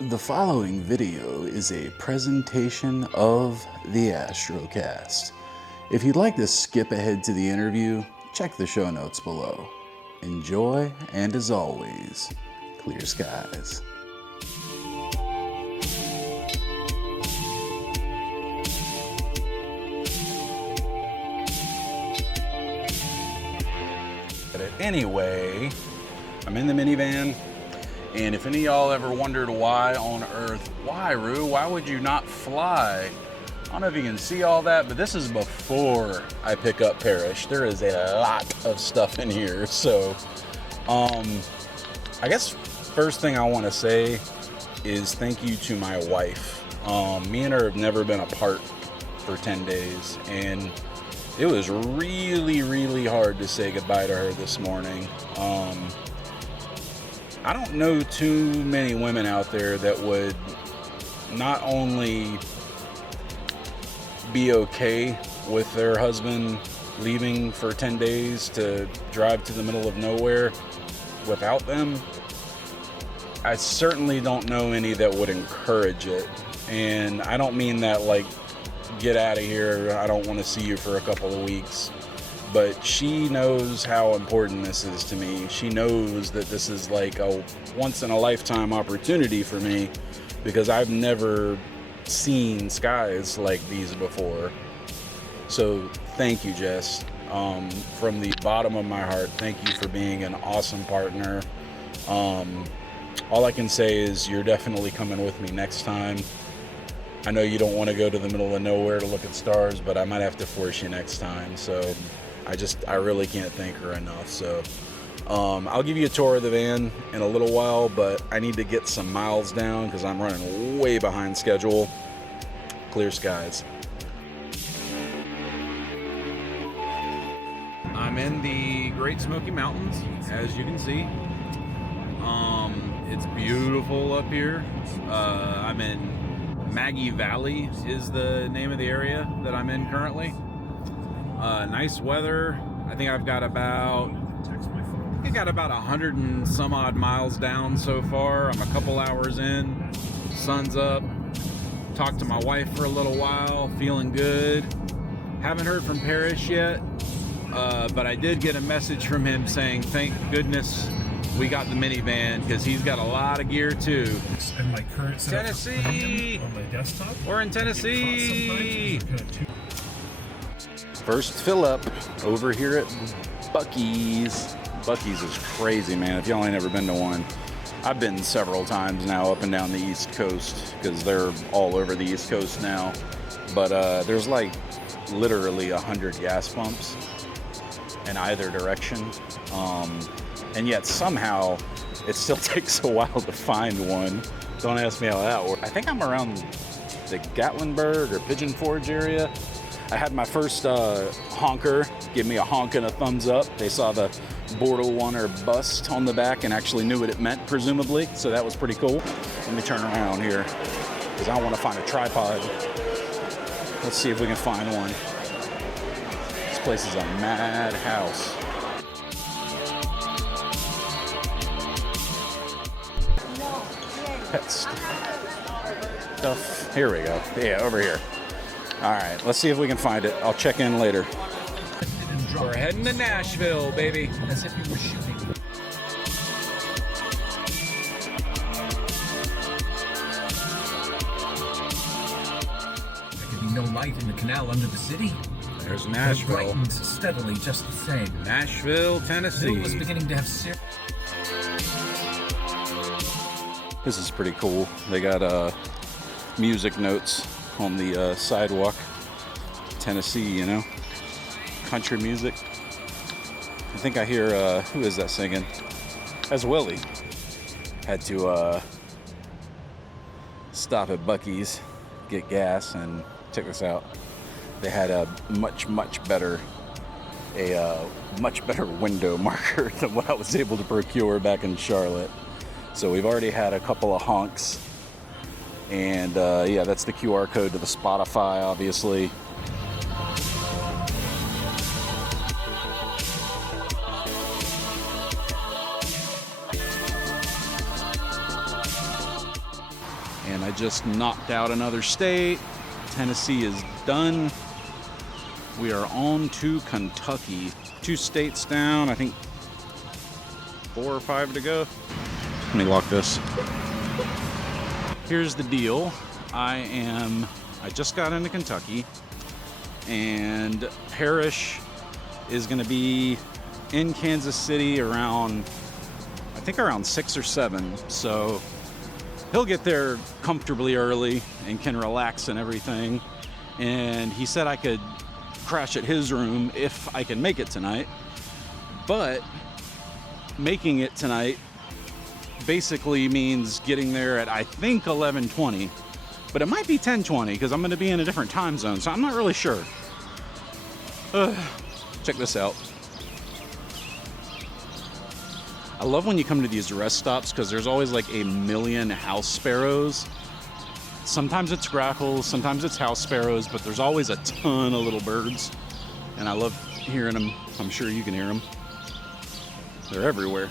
The following video is a presentation of the Astrocast. If you'd like to skip ahead to the interview, check the show notes below. Enjoy, and as always, clear skies. But anyway, I'm in the minivan. And if any of y'all ever wondered why on earth, why, Rue, why would you not fly? I don't know if you can see all that, but this is before I pick up Parish. There is a lot of stuff in here. So, I guess first thing I want to say is thank you to my wife. Me and her have never been apart for 10 days. And it was really, really hard to say goodbye to her this morning. I don't know too many women out there that would not only be okay with their husband leaving for 10 days to drive to the middle of nowhere without them. I certainly don't know any that would encourage it. And I don't mean that like, get out of here, I don't want to see you for a couple of weeks. But she knows how important this is to me. She knows that this is like a once-in-a-lifetime opportunity for me because I've never seen skies like these before. So thank you, Jess. From the bottom of my heart, thank you for being an awesome partner. All I can say is you're definitely coming with me next time. I know you don't want to go to the middle of nowhere to look at stars, but I might have to force you next time. So I really can't thank her enough. So I'll give you a tour of the van in a little while, but I need to get some miles down because I'm running way behind schedule. Clear skies. I'm in the Great Smoky Mountains, as you can see. It's beautiful up here. I'm in Maggie Valley is the name of the area that I'm in currently. Nice weather. I think I've got about 100 and some odd miles down so far. I'm a couple hours in. Sun's up. Talked to my wife for a little while. Feeling good. Haven't heard from Parish yet, but I did get a message from him saying, thank goodness we got the minivan because he's got a lot of gear too. And my current Tennessee! On my desktop. We're in Tennessee! First fill up over here at Buc-ee's. Buc-ee's is crazy, man. If y'all ain't ever been to one, I've been several times now up and down the East Coast because they're all over the East Coast now. But there's like literally 100 gas pumps in either direction. And yet somehow it still takes a while to find one. Don't ask me how that works. I think I'm around the Gatlinburg or Pigeon Forge area. I had my first honker give me a honk and a thumbs up. They saw the Bortle one or bust on the back and actually knew what it meant, presumably. So that was pretty cool. Let me turn around here because I want to find a tripod. Let's see if we can find one. This place is a madhouse. Pet stuff. Here we go. Yeah, over here. All right, let's see if we can find it. I'll check in later. We're heading to Nashville, baby. As if you were shooting. There could be no light in the canal under the city. There's Nashville. It brightens steadily, just the same. Nashville, Tennessee. It was beginning to have serious. This is pretty cool. They got music notes on the sidewalk. Tennessee, you know, country music. I think I hear, who is that singing? That's Willie. Had to stop at Buc-ee's, get gas, and check this out. They had a much better window marker than what I was able to procure back in Charlotte. So we've already had a couple of honks. And yeah, that's the QR code to the Spotify, obviously. And I just knocked out another state. Tennessee is done. We are on to Kentucky. 2 states down, I think 4 or 5 to go. Let me lock this. Here's the deal. I just got into Kentucky, and Parish is gonna be in Kansas City around, I think around 6 or 7. So he'll get there comfortably early and can relax and everything. And he said I could crash at his room if I can make it tonight. But making it tonight basically means getting there at, I think, 11:20. But it might be 10:20 because I'm going to be in a different time zone, so I'm not really sure. Check this out. I love when you come to these rest stops because there's always like a million house sparrows. Sometimes it's grackles, sometimes it's house sparrows, but there's always a ton of little birds. And I love hearing them. I'm sure you can hear them. They're everywhere.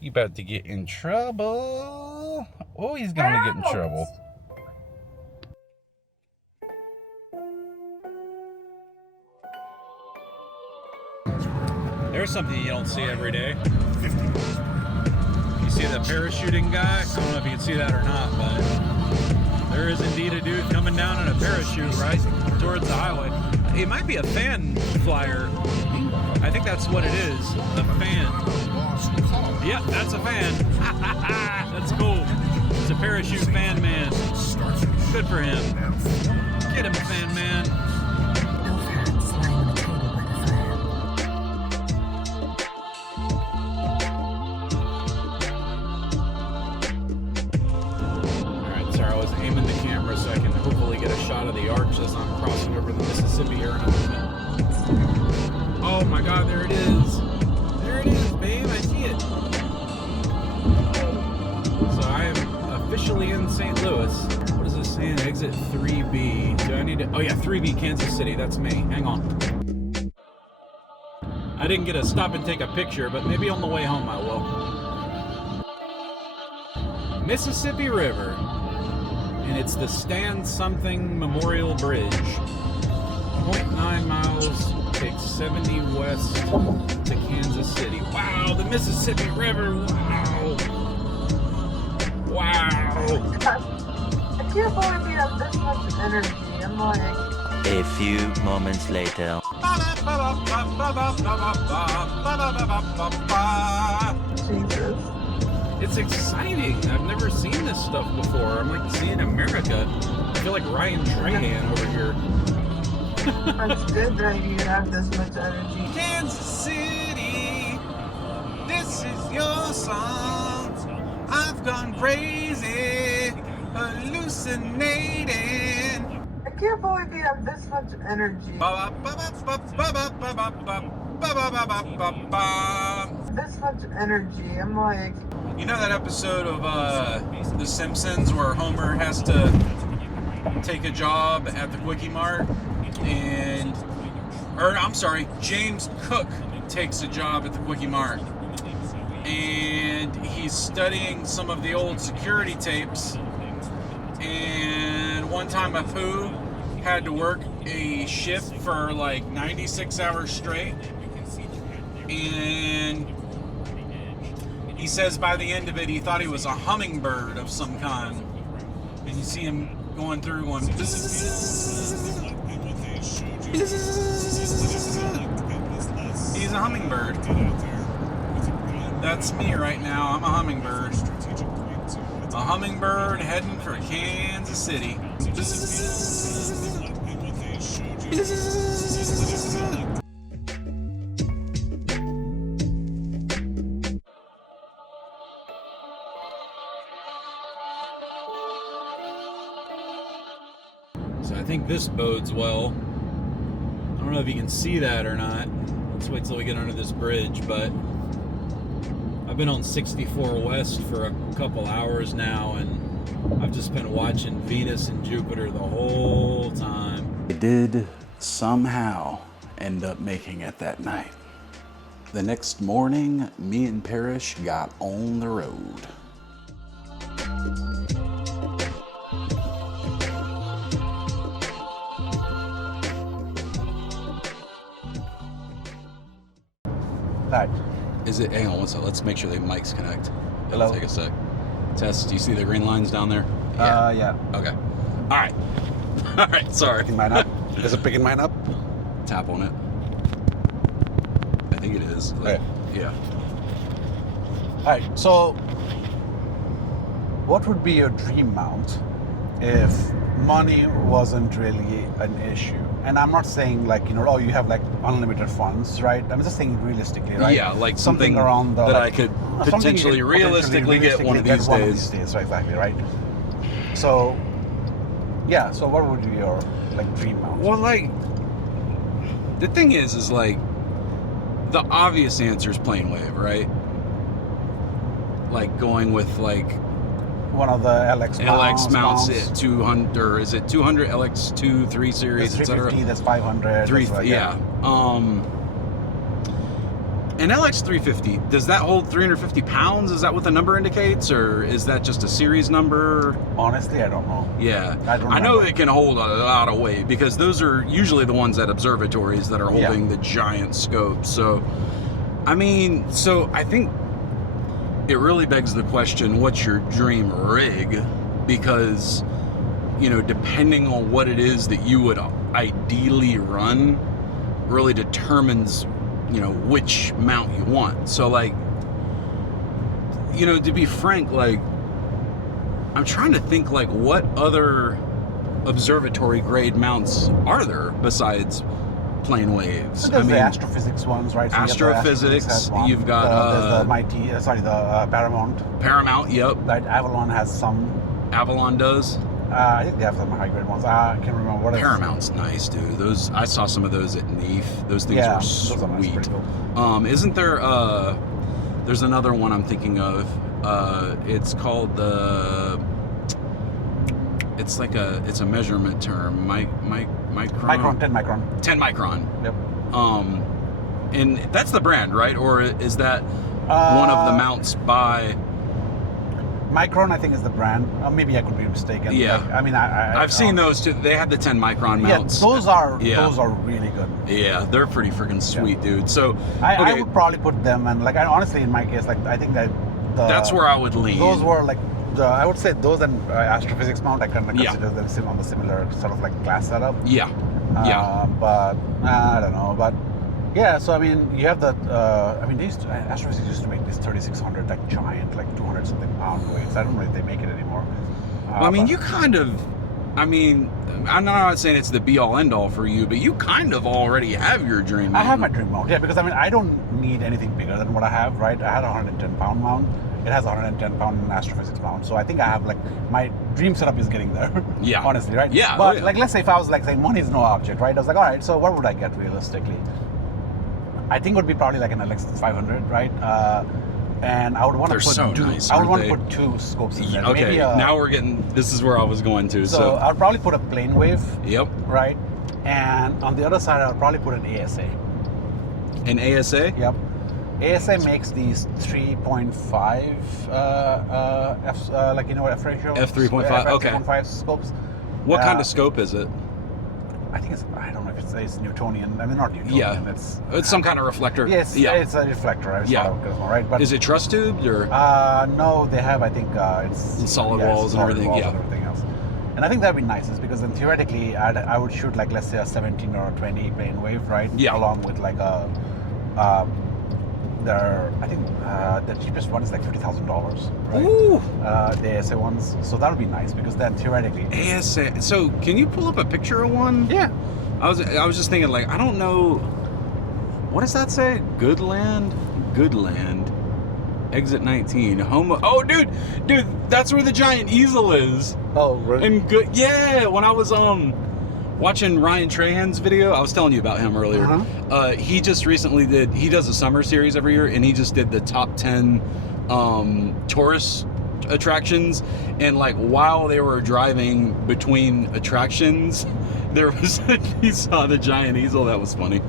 You about to get in trouble. Oh, he's gonna get in trouble. There's something you don't see every day. You see the parachuting guy? I don't know if you can see that or not, but there is indeed a dude coming down in a parachute right towards the highway. It might be a fan flyer. I think that's what it is, a fan. Yep, that's a fan. That's cool. It's a parachute fan man. Good for him. Get him, fan man. Alright, sorry, I was aiming the camera so I can hopefully get a shot of the arch as I'm crossing over the Mississippi here in a moment. Oh my god, there it is. There it is, babe. I see it. So I am officially in St. Louis. What is this saying? Exit 3B. Do I need to? Oh yeah, 3B, Kansas City. That's me. Hang on. I didn't get to stop and take a picture, but maybe on the way home I will. Mississippi River. And it's the Stan Something Memorial Bridge. 0.9 miles. Takes 70 west to Kansas City. Wow, the Mississippi River. Wow. Wow. I can't believe you have this much energy. I'm like... A few moments later. Jesus. It's exciting. I've never seen this stuff before. I'm like seeing America. I feel like Ryan Trahan over here. It's good that you have this much energy. Kansas City, this is your song. I've gone crazy, hallucinating. I can't believe you have this much energy. This much energy. I'm like... You know that episode of The Simpsons where Homer has to take a job at the Quickie Mart? James Cook takes a job at the Quickie Mart, and he's studying some of the old security tapes, and one time Apu had to work a shift for like 96 hours straight, and he says by the end of it he thought he was a hummingbird of some kind, and you see him going through one. He's a hummingbird. That's me right now. I'm a hummingbird. A hummingbird heading for Kansas City. So I think this bodes well. I don't know if you can see that or not. Let's wait till we get under this bridge, but I've been on 64 West for a couple hours now, and I've just been watching Venus and Jupiter the whole time. we did somehow end up making it that night. The next morning, me and Parish got on the road. Right. Is it, hang on one second, let's make sure the mics connect. Hello? It'll take a sec. Tess, do you see the green lines down there? Yeah. Okay. All right. All right, sorry. Picking mine up. Is it picking mine up? Tap on it. I think it is. Like, yeah. Alright, so what would be your dream mount if money wasn't really an issue? And I'm not saying like, you know, oh, you have like unlimited funds, right? I'm just saying realistically, right? Yeah, like something around the, that like, I could something you potentially could realistically get one of these days. Right, exactly, right? So, yeah, so what would be your like dream mount? Well, like, the thing is like, the obvious answer is PlaneWave, right? Like going with like one of the LX mounts at 200, or is it 200 LX2, 3 series, etc. 350, that's 500. Yeah. An LX350, does that hold 350 pounds? Is that what the number indicates, or is that just a series number? Honestly, I don't know. Yeah. I know they can hold a lot of weight because those are usually the ones at observatories that are holding the giant scopes. So, I mean, I think it really begs the question, what's your dream rig? Because, you know, depending on what it is that you would ideally run really determines, you know, which mount you want. So like, you know, to be frank, like, I'm trying to think like what other observatory grade mounts are there besides PlaneWaves? There's the Astrophysics ones, right? So Astrophysics, you've got there's the Mighty, the Paramount. Paramount, yep. Right, Avalon has some. Avalon does. I think they have some high grade ones. I can't remember what. Paramount's nice, dude. Those, I saw some of those at NEAF. Those things were sweet. Those are nice, pretty cool. Isn't there? There's another one I'm thinking of. It's called the. It's like it's a measurement term. Micron. 10 micron. 10 micron. Yep. And that's the brand, right? Or is that one of the mounts by? Micron, I think, is the brand. Maybe I could be mistaken. Yeah. Like, I mean, I've seen those too. They had the 10 micron mounts. Yeah, those are really good. Yeah, they're pretty freaking sweet, dude. So I would probably put them, and like, honestly, in my case, like, I think that that's where I would lean. Those were like I would say those and Astrophysics mount, I kind of consider them on the similar sort of like class setup. Yeah. But I don't know. But yeah, so I mean, you have that. I mean, Astrophysics used to make these 3600 like giant, like 200 something pound weights. I don't know if they make it anymore. Well, I mean, you kind of. I mean, I'm not saying it's the be all end all for you, but you kind of already have your dream mount. I have my dream mount, yeah, because I mean, I don't need anything bigger than what I have, right? I had a 110 pound mount. It has a 110 pound Astrophysics mount, so I think I have like my dream setup is getting there. Yeah. Honestly, right? Yeah. But like, let's say if I was like saying money is no object, right? I was like, all right, so what would I get realistically? I think it would be probably like an LX 500, right? And I would want to put nice, I would want to put 2 scopes in there. Okay, Maybe now we're getting. This is where I was going to. So I would probably put a PlaneWave. Yep. Right. And on the other side, I would probably put an ASA. An ASA? Yep. ASA makes these 3.5 like, you know, F ratio. F3.5. Okay. F3.5 scopes. What kind of scope is it? I think I don't know if it's Newtonian. I mean, not Newtonian. Yeah. It's some kind of reflector. Yes. Yeah, it's a reflector. Right. But is it truss tubed or? No, they have. I think it's solid walls and everything. And everything else. And I think that'd be nice, because then theoretically, I would shoot like, let's say, a 17 or a 20 PlaneWave, right? Yeah. Along with like a. I think the cheapest one is like $50,000, right? Ooh. The ASA ones, so that would be nice, because then theoretically ASA. So can you pull up a picture of one? Yeah. I was just thinking, like, I don't know. What does that say? Goodland. Exit 19. Home. Oh, dude, that's where the giant easel is. Oh, really? And yeah. When I was watching Ryan Trahan's video, I was telling you about him earlier. He just recently he does a summer series every year, and he just did the top 10 Taurus attractions, and like while they were driving between attractions, there was you saw the giant easel. That was funny.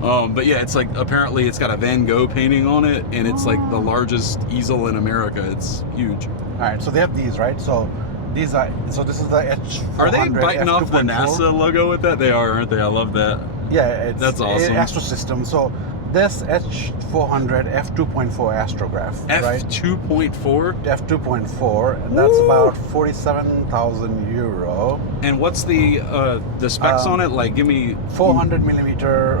But yeah, it's like apparently it's got a Van Gogh painting on it, and it's like the largest easel in America. It's huge. All right, so they have these, right? So these are this is the H400. Are they biting off the NASA logo with that? They are, aren't they? I love that. Yeah, that's awesome. Astro system. So this H400 f2.4 Astrograph, right? F2.4. F2.4, and that's about 47,000 euro. And what's the specs on it? Like, give me 400 millimeter.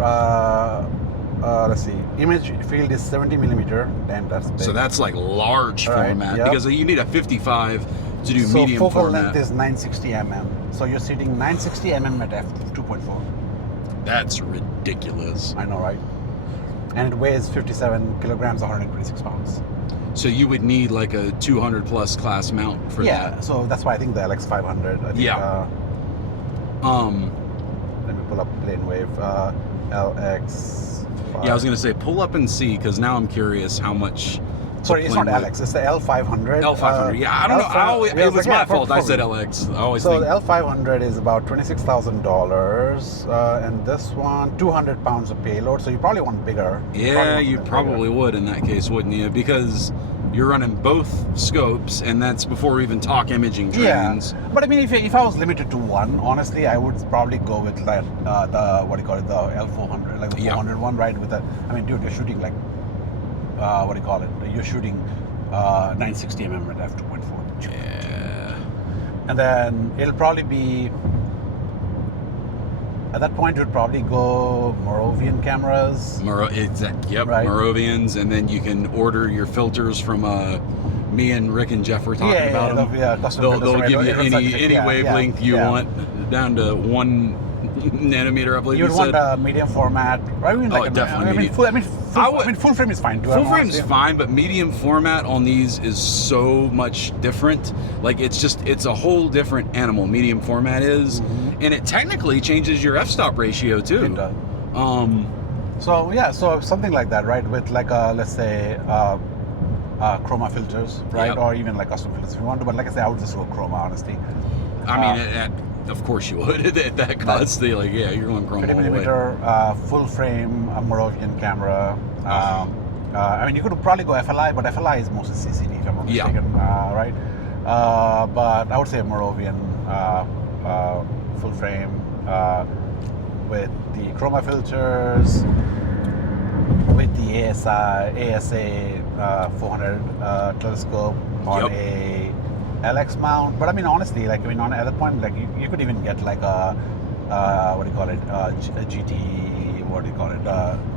Let's see. Image field is 70 millimeter. Damn, that's big. So that's like large Right, format yep. because you need a 55 to do so medium focal format. length is 960 mm. So you're shooting 960 mm at f2.4. That's ridiculous. I know, right? And it weighs 57 kilograms, 126 pounds. So you would need like a 200 plus class mount for Yeah, that. so that's why I think the LX500. I think, Yeah. Let me pull up PlaneWave. LX. Yeah, I was gonna say pull up and see because now I'm curious how much. Sorry, it's not PlaneWave- LX. It's the L500. L500. Yeah, I don't know. It was my fault. I said LX. LX. I always So think. the L500 is about $26,000, and this one 200 pounds of payload. So you probably want bigger. Yeah, you probably would in that case, wouldn't you? Because you're running both scopes, and that's before we even talk imaging trains. Yeah, but I mean, if I was limited to one, honestly, I would probably go with like the what do you call it, the L400, like the 400 one, right? With the, I mean, dude, you're shooting like what do you call it? You're shooting 960 mm at f2.4. Yeah. And then it'll probably be. At that point, you'd probably go Moravian cameras. Yep, Right. Moravians, and then you can order your filters from me and Rick and Jeff were talking about them. Custom They'll filters, right? give you It'll any wavelength you want, down to 1 nanometer, I believe You'd you want said. a medium format. I mean, like definitely I mean, medium. full frame is fine too. Full frame's honestly. fine, but medium format on these is so much different. Like it's a whole different animal. Medium format is, and it technically changes your f-stop ratio too. It does. So yeah, so something like that, right? With like let's say chroma filters, right? Yep. Or even like custom filters if you want to. But like I say, I would just go chroma, honestly. I mean, of course you would at that cost. Like, yeah, you're going chroma 20 all the way. millimeter full frame Moravian camera. I mean, you could probably go FLI, but FLI is mostly CCD if I'm not mistaken, right? But I would say Moravian full frame with the chroma filters, with the ASA 400 telescope on a LX mount. But I mean, honestly, like at that point, like you could even get like a what do you call it, a GT, what do you call it,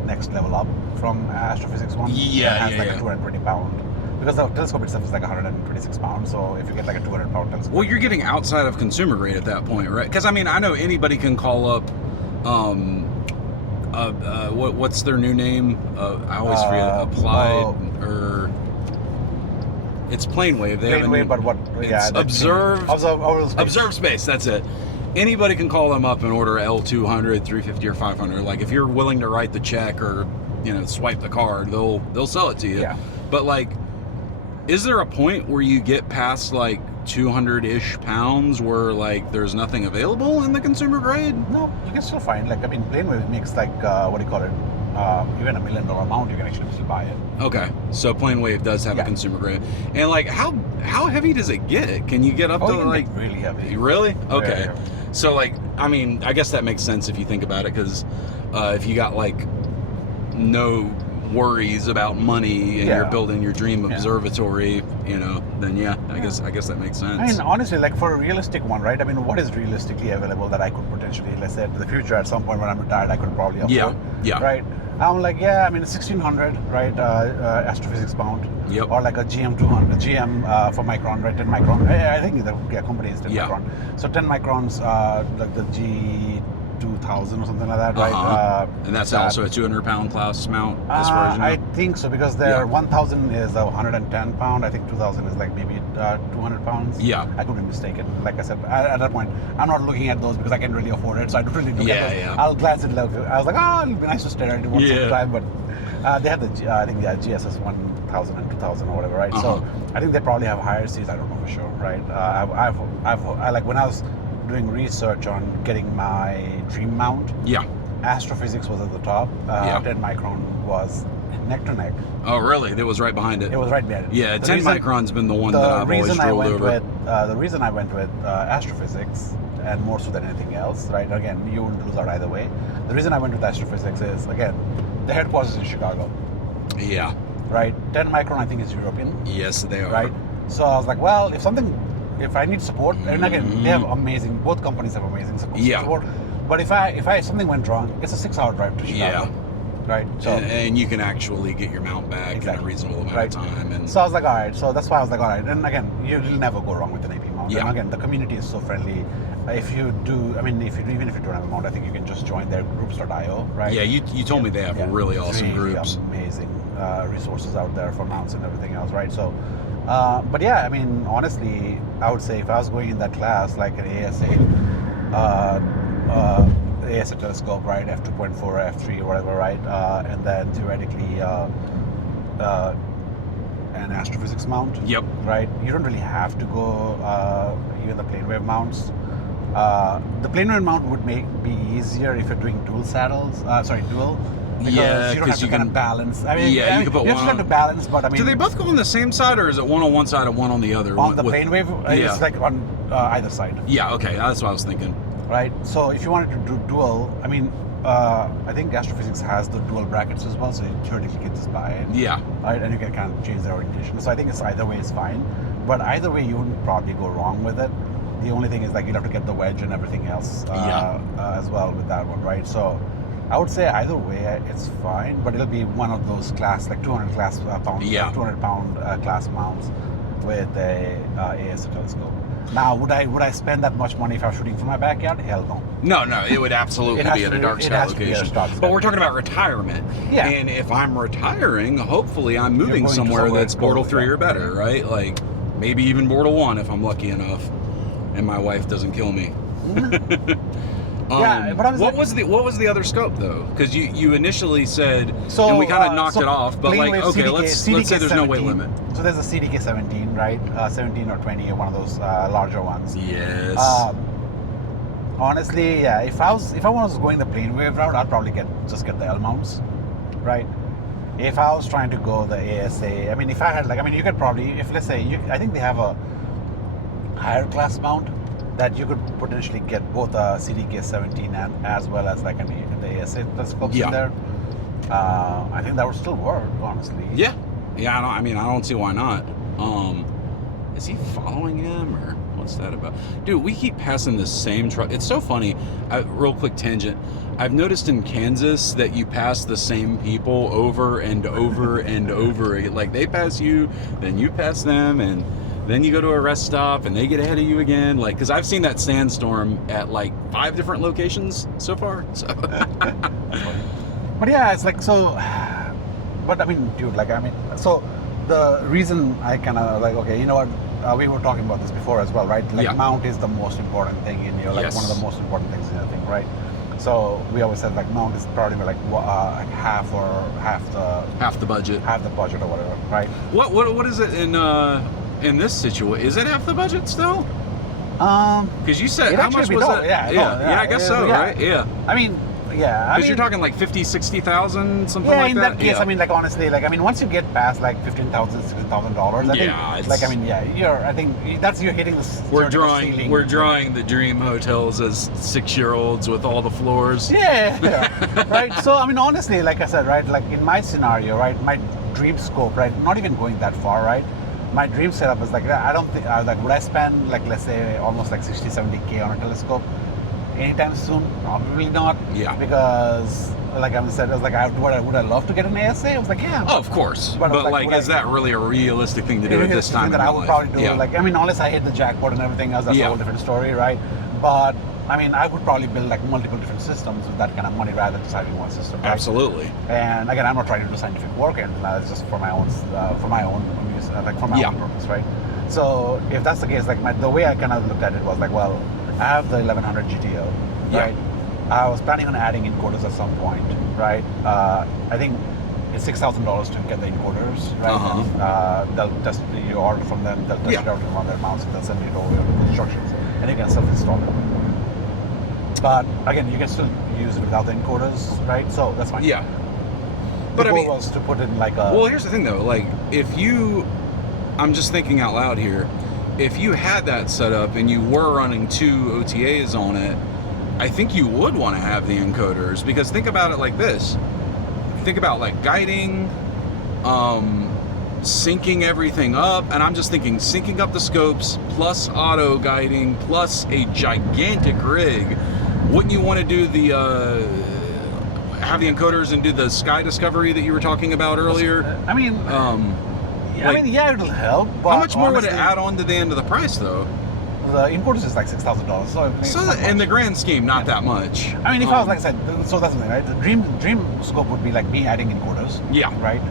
next level up from Astro-Physics one. Yeah, that has like yeah. a 220 pound. Because the telescope itself is like 126 pounds, so if you get like a 200 pound telescope. Well, you're getting outside of consumer grade at that point, right? Because I mean, I know anybody can call up, what's their new name? I always forget. Applied or it's PlaneWave. They have a PlaneWave, new, but what? Yeah, it's Observe Space. That's it. Anybody can call them up and order L200, 350, or 500. Like if you're willing to write the check or swipe the card, they'll sell it to you. Yeah. But like, is there a point where you get past like 200-ish pounds where like there's nothing available in the consumer grade? No, you can still find, like, I mean, PlaneWave makes like what do you call it? Even $1 million amount, you can actually still buy it. Okay, so PlaneWave does have a consumer grade, and like how heavy does it get? Can you get up to like really heavy? Really? Okay. Yeah. So like, I mean, I guess that makes sense if you think about it, because if you got like no worries about money and you're building your dream observatory, then I guess that makes sense. I mean, honestly, like for a realistic one, right? I mean, what is realistically available that I could potentially, let's say, in the future at some point when I'm retired, I could probably afford? Yeah. Right. I'm like, I mean, 1600, right? Astrophysics mount. Yep. Or like a GM200, GM for micron, right? 10 micron. I think the company is 10 micron. So 10 microns, like the G2000 or something like that, right? And that's also a 200-pound class mount. This version. I think so, because their 1000 is 110 pound. I think 2000 is like maybe 200 pounds. Yeah. I could be mistaken. Like I said, at that point, I'm not looking at those because I can't really afford it, so I don't really look at those. Yeah. I'll glance at it. I was like, it'll be nice to stare at it once in a time, but they have the, I think, GSS 1 1,000 and 2,000 or whatever, right? Uh-huh. So I think they probably have higher seats. I don't know for sure, right? I like when I was doing research on getting my dream mount. Yeah. Astro-Physics was at the top. 10 micron was neck to neck. Oh, really? It was right behind it. It was right behind it. Yeah, The 10 reason- micron's been the one that I've always drilled over. The reason I went with Astrophysics, and more so than anything else, right? Again, you wouldn't lose out either way. The reason I went with Astrophysics is, again, the headquarters is in Chicago, Yeah. right? 10 micron, I think, is European, Yes, they are. right? So I was like, well, if I need support, and again, they have both companies have amazing support. But if something went wrong, it's a 6-hour drive to Chicago. Yeah. Right. So And you can actually get your mount back in a reasonable amount of time. And so I was like, all right. So that's why I was like, all right. And again, you'll never go wrong with an AP mount. Yeah. And again, the community is so friendly. If you do, I mean, even if you don't have a mount, I think you can just join their groups.io, right? Yeah, you told me they have really awesome groups. Amazing resources out there for mounts and everything else, right? So, but yeah, I mean, honestly, I would say if I was going in that class, like an ASA telescope, right, f2.4 or f3 or whatever, right, and then theoretically an astrophysics mount. Yep. Right, you don't really have to go even the PlaneWave mounts. The PlaneWave mount would be easier if you're doing dual saddles. Dual. Because you don't have to kind of balance. I mean, you can put you one have to balance, but I mean, do they both go on the same side, or is it one on one side and one on the other? on the PlaneWave, it's like on either side. Yeah. Okay, that's what I was thinking. Right. So if you wanted to do dual, I mean, I think Astrophysics has the dual brackets as well, so you theoretically can just buy it. Yeah. Right, and you can kind of change the orientation. So I think it's either way is fine, but either way you wouldn't probably go wrong with it. The only thing is like you'd have to get the wedge and everything else as well with that one, right? So I would say either way it's fine, but it'll be one of those class like 200 class pound, 200 pound class mounts with a ASA telescope. Now, would I spend that much money if I was shooting from my backyard? Hell no. No, it would absolutely be at a dark sky location. But we're talking about retirement. Yeah. And if I'm retiring, hopefully I'm moving somewhere that's Bortle 3 or better, right? Like maybe even Bortle 1 if I'm lucky enough, and my wife doesn't kill me. Yeah, but what was the other scope though? Because you initially said, so, and we kind of knocked so it off, but like PlaneWave okay, CDK, let's say there's no weight limit. So there's a CDK 17, right? 17 or 20 or one of those larger ones. Yes. Honestly, yeah. If I was going the PlaneWave route, I'd probably just get the L mounts, right? If I was trying to go the ASA, I mean, if I had you could probably, if let's say I think they have a higher class mount that you could potentially get both a CDK 17 and as well as like the ASA telescopes in there. I think that would still work, honestly. Yeah. I don't see why not. Is he following him or what's that about? Dude, we keep passing the same truck. It's so funny. Real quick tangent. I've noticed in Kansas that you pass the same people over and over and over again. Like they pass you, then you pass them, and then you go to a rest stop and they get ahead of you again. Like, because I've seen that sandstorm at like 5 different locations so far. So. But yeah, it's like so. But I mean, dude, so the reason I kind of like, okay, you know what? We were talking about this before as well, right? Like mount is the most important thing in your, like one of the most important things in your thing, right? So we always said like mount is probably like half the budget or whatever, right? What is it in this situation? Is it half the budget still? Because you said how much was it? Yeah, I guess so, right? Yeah. I mean, yeah. Because you're talking like 50, 60,000, something like that. Yeah, in that case, I mean, like honestly, like I mean, once you get past like $15,000, $16,000, I think, like I mean, yeah, I think you're hitting the. We're drawing the dream hotels as 6-year-olds with all the floors. Yeah, right. So I mean, honestly, like I said, right, like in my scenario, right, my dream scope, right, not even going that far, right. My dream setup is like I don't think would I spend like let's say almost like 60, 70K on a telescope anytime soon? Probably not. Yeah. Because like I said, I was like, would I love to get an ASA? I was like, yeah. Oh, of course. But like is that really a realistic thing to do at this time? That I would probably do. Like I mean, unless I hit the jackpot and everything else, that's a whole different story, right? But I mean, I would probably build like multiple different systems with that kind of money rather than just having one system. Right? Absolutely. And again, I'm not trying to do scientific work, and it's just for my own use, like for my own purpose, right? So if that's the case, like the way I kind of looked at it was like, well, I have the 1100 GTO, right? I was planning on adding encoders at some point, right? I think it's $6,000 to get the encoders, right? Uh-huh. They'll test you order from them. They'll test Yeah. it out on their mounts. They'll send it over with instructions, and you can self-install it. But again, you can still use it without the encoders, right? So that's fine. Yeah. The But I goal mean, was to put in like a. well, here's the thing though. Like, if you, I'm just thinking out loud here. If you had that set up and you were running 2 OTAs on it, I think you would want to have the encoders, because think about it like this. Think about like guiding, syncing everything up, and I'm just thinking syncing up the scopes plus auto guiding plus a gigantic rig. Wouldn't you want to do the have the encoders and do the sky discovery that you were talking about earlier? I mean, yeah, it'll help. But how much more would it honestly, add on to the end of the price, though? The encoders is like $6,000. So, I mean, So, it's not in much. the grand scheme, not that much. I mean, if I was, like I said, so that's the thing, right? The dream scope would be like me adding encoders. Yeah. Right?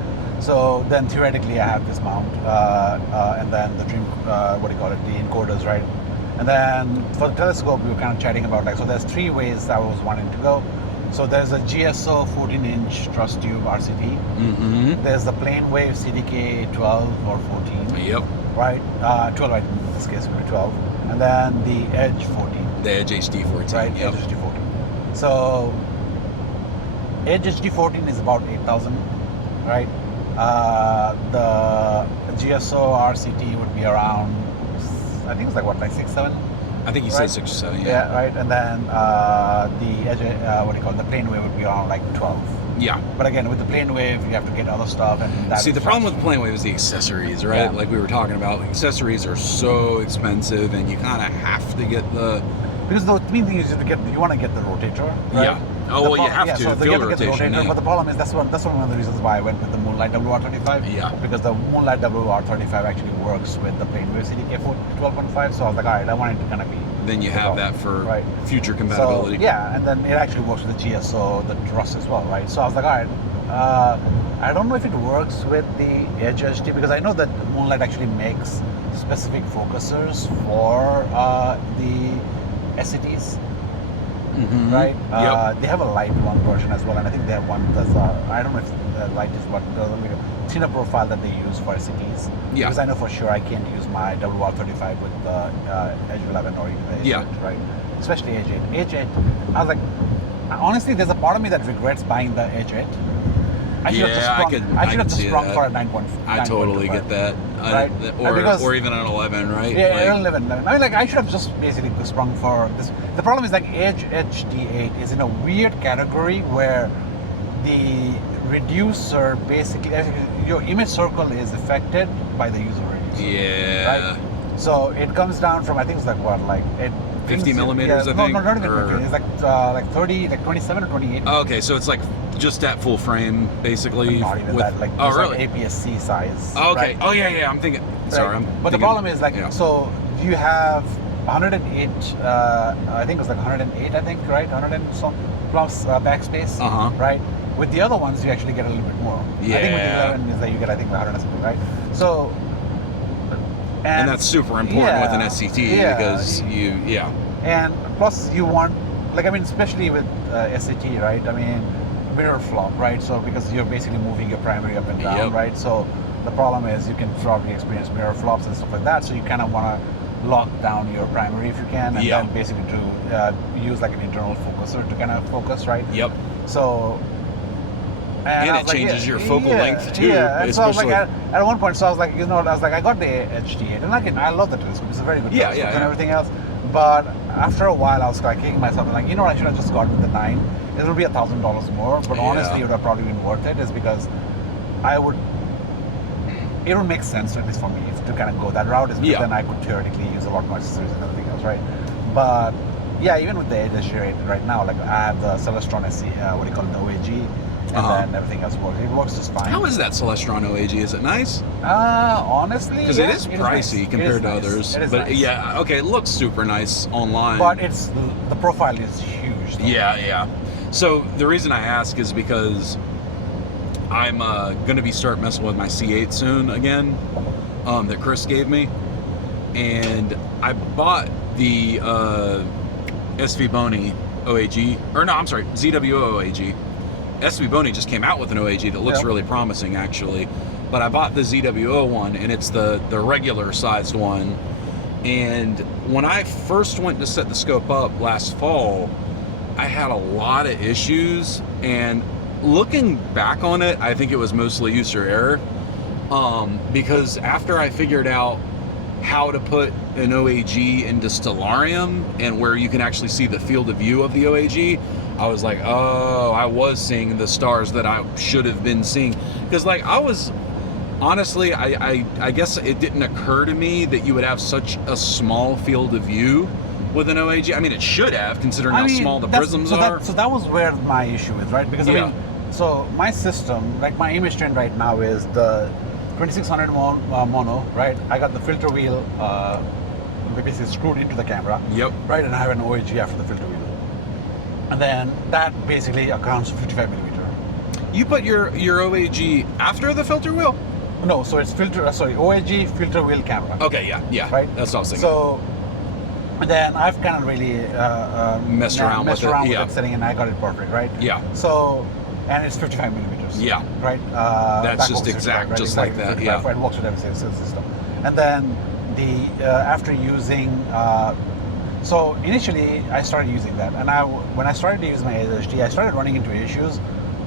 So then theoretically I have this mount, and then the dream, the encoders, right? And then for the telescope, we were kind of chatting about like, so there's 3 ways I was wanting to go. So there's a GSO 14-inch Truss tube RCT. Mm-hmm. There's the PlaneWave CDK 12 or 14. Yep. Right? 12, right? In this case, it would be 12. And then the Edge 14. The EdgeHD 14. Right, Yep. EdgeHD 14. So EdgeHD 14 is about 8,000, right? The GSO RCT would be around, I think it's like what, like 6, 7? I think you Right. said 6 or 7. Yeah, right. And then the Edge, the PlaneWave would be around like 12. Yeah. But again, with the PlaneWave, you have to get other stuff, and that See, the problem with PlaneWave is the accessories, right? Yeah. Like we were talking about, accessories are so expensive, and you kind of have to get the. because the main thing is you want to get the rotator. Right? Yeah. Oh, well, you have to. So you Field have to get the rotation, rotator, yeah. but the problem is that's one of the reasons why I went with the Moonlight WR35. Yeah. Because the Moonlight WR35 actually works with the PlaneWave CDK 12.5. So I was like, all right, I want it to kind of be. Then you have that for Right. future So compatibility. yeah, and then it actually works with the GSO, the Truss as well, right? So I was like, all right, I don't know if it works with the EdgeHD, because I know that Moonlight actually makes specific focusers for the SCTs. Mm-hmm. Right? Yep. They have a light one version as well, and I think they have one that's I don't know if the light is what the thinner profile that they use for SCTs. Yeah. Because I know for sure I can't use my WR35 with the Edge 11 or even the Edge Yeah. 8, right? Especially Edge 8. Edge 8, I was like, honestly, there's a part of me that regrets buying the Edge 8. I should have just sprung, I should have just sprung for a 9.5. I totally get that. Right? Or even an 11, right? Yeah, Like, 11. I mean, like, I should have just basically sprung for this. The problem is, like, Edge HD8 is in a weird category where the reducer basically, your image circle is affected by the user reducer. Yeah. Right? So it comes down from, I think it's like what, like 50 millimeters, I no, think? No, not even or- 50. It's like 30, like 27 or 28. Okay, so it's like just at full frame, basically. Not even with, that. Like, oh, it's really? like APS-C size. Oh, okay. Right? Oh, yeah. I'm thinking. Sorry, I'm. But the thinking- problem is, like, yeah. so you have 108. I think it was like 108. I think, right? 100 and some plus backspace. Uh-huh. Right. With the other ones, you actually get a little bit more. I think with the Yeah. 11 is that you get, I think, 100 and something, right? So. And that's super important with an SCT yeah. because yeah. And plus, you want, like, I mean, especially with SCT, right? I mean, mirror flop, right? So because you're basically moving your primary up and down, Yep. right? So the problem is you can probably experience mirror flops and stuff like that. So you kind of want to lock down your primary if you can, and Yeah. then basically to use like an internal focuser to kind of focus, right? Yep. So. And I it was like, changes yeah, your focal yeah, length, too, Yeah, and so I was like, especially- at one point, so I was like, I got the HD8, and I love the telescope. It's a very good telescope and yeah. everything else. But after a while, I was like kicking myself, and like, I should have just gotten the 9. It will be $1,000 more, but Yeah. honestly, it would have probably been worth it, is because it would make sense, at least for me, to kind of go that route, is because Yeah. then I could theoretically use a lot more accessories and everything else, right? But yeah, even with the EdgeHD8 right now, like I have the Celestron SC, the OAG, and Uh-huh. then everything else works. It works just fine. How is that Celestron OAG? Is it nice? Honestly, Because yeah, it is nice. pricey It compared is to nice. others. It is But nice. yeah, okay, it looks super nice online. But the profile is huge. Though. Yeah. So the reason I ask is because I'm going to be start messing with my C8 soon again, that Chris gave me, and I bought the SV Boney OAG, or no, I'm sorry, ZWO OAG, SB Boney just came out with an OAG that looks really promising, actually. But I bought the ZWO one, and it's the regular sized one. And when I first went to set the scope up last fall, I had a lot of issues. And looking back on it, I think it was mostly user error. Because after I figured out how to put an OAG into Stellarium and where you can actually see the field of view of the OAG, I was like, oh, I was seeing the stars that I should have been seeing. Because like I was, honestly, I guess it didn't occur to me that you would have such a small field of view with an OAG. I mean, it should have, considering how small the prisms are. So that was where my issue is, right? Because I mean, so my system, like my image trend right now is the 2600 mono, right? I got the filter wheel basically screwed into the camera. Yep. Right, and I have an OAG after the filter wheel. And then that basically accounts for 55 millimeter. You put your OAG after the filter wheel? No, so it's OAG filter wheel camera. Okay, yeah. Right? That's what I was thinking. So then I've kind of really messed around with it setting, and I got it perfect, right? Yeah. So, and it's 55 millimeters. Yeah. Right? That's just exact, right? Just like that, 55, yeah. It works with every system. And then after using, so initially I started using that, and when I started to use my EdgeHD, I started running into issues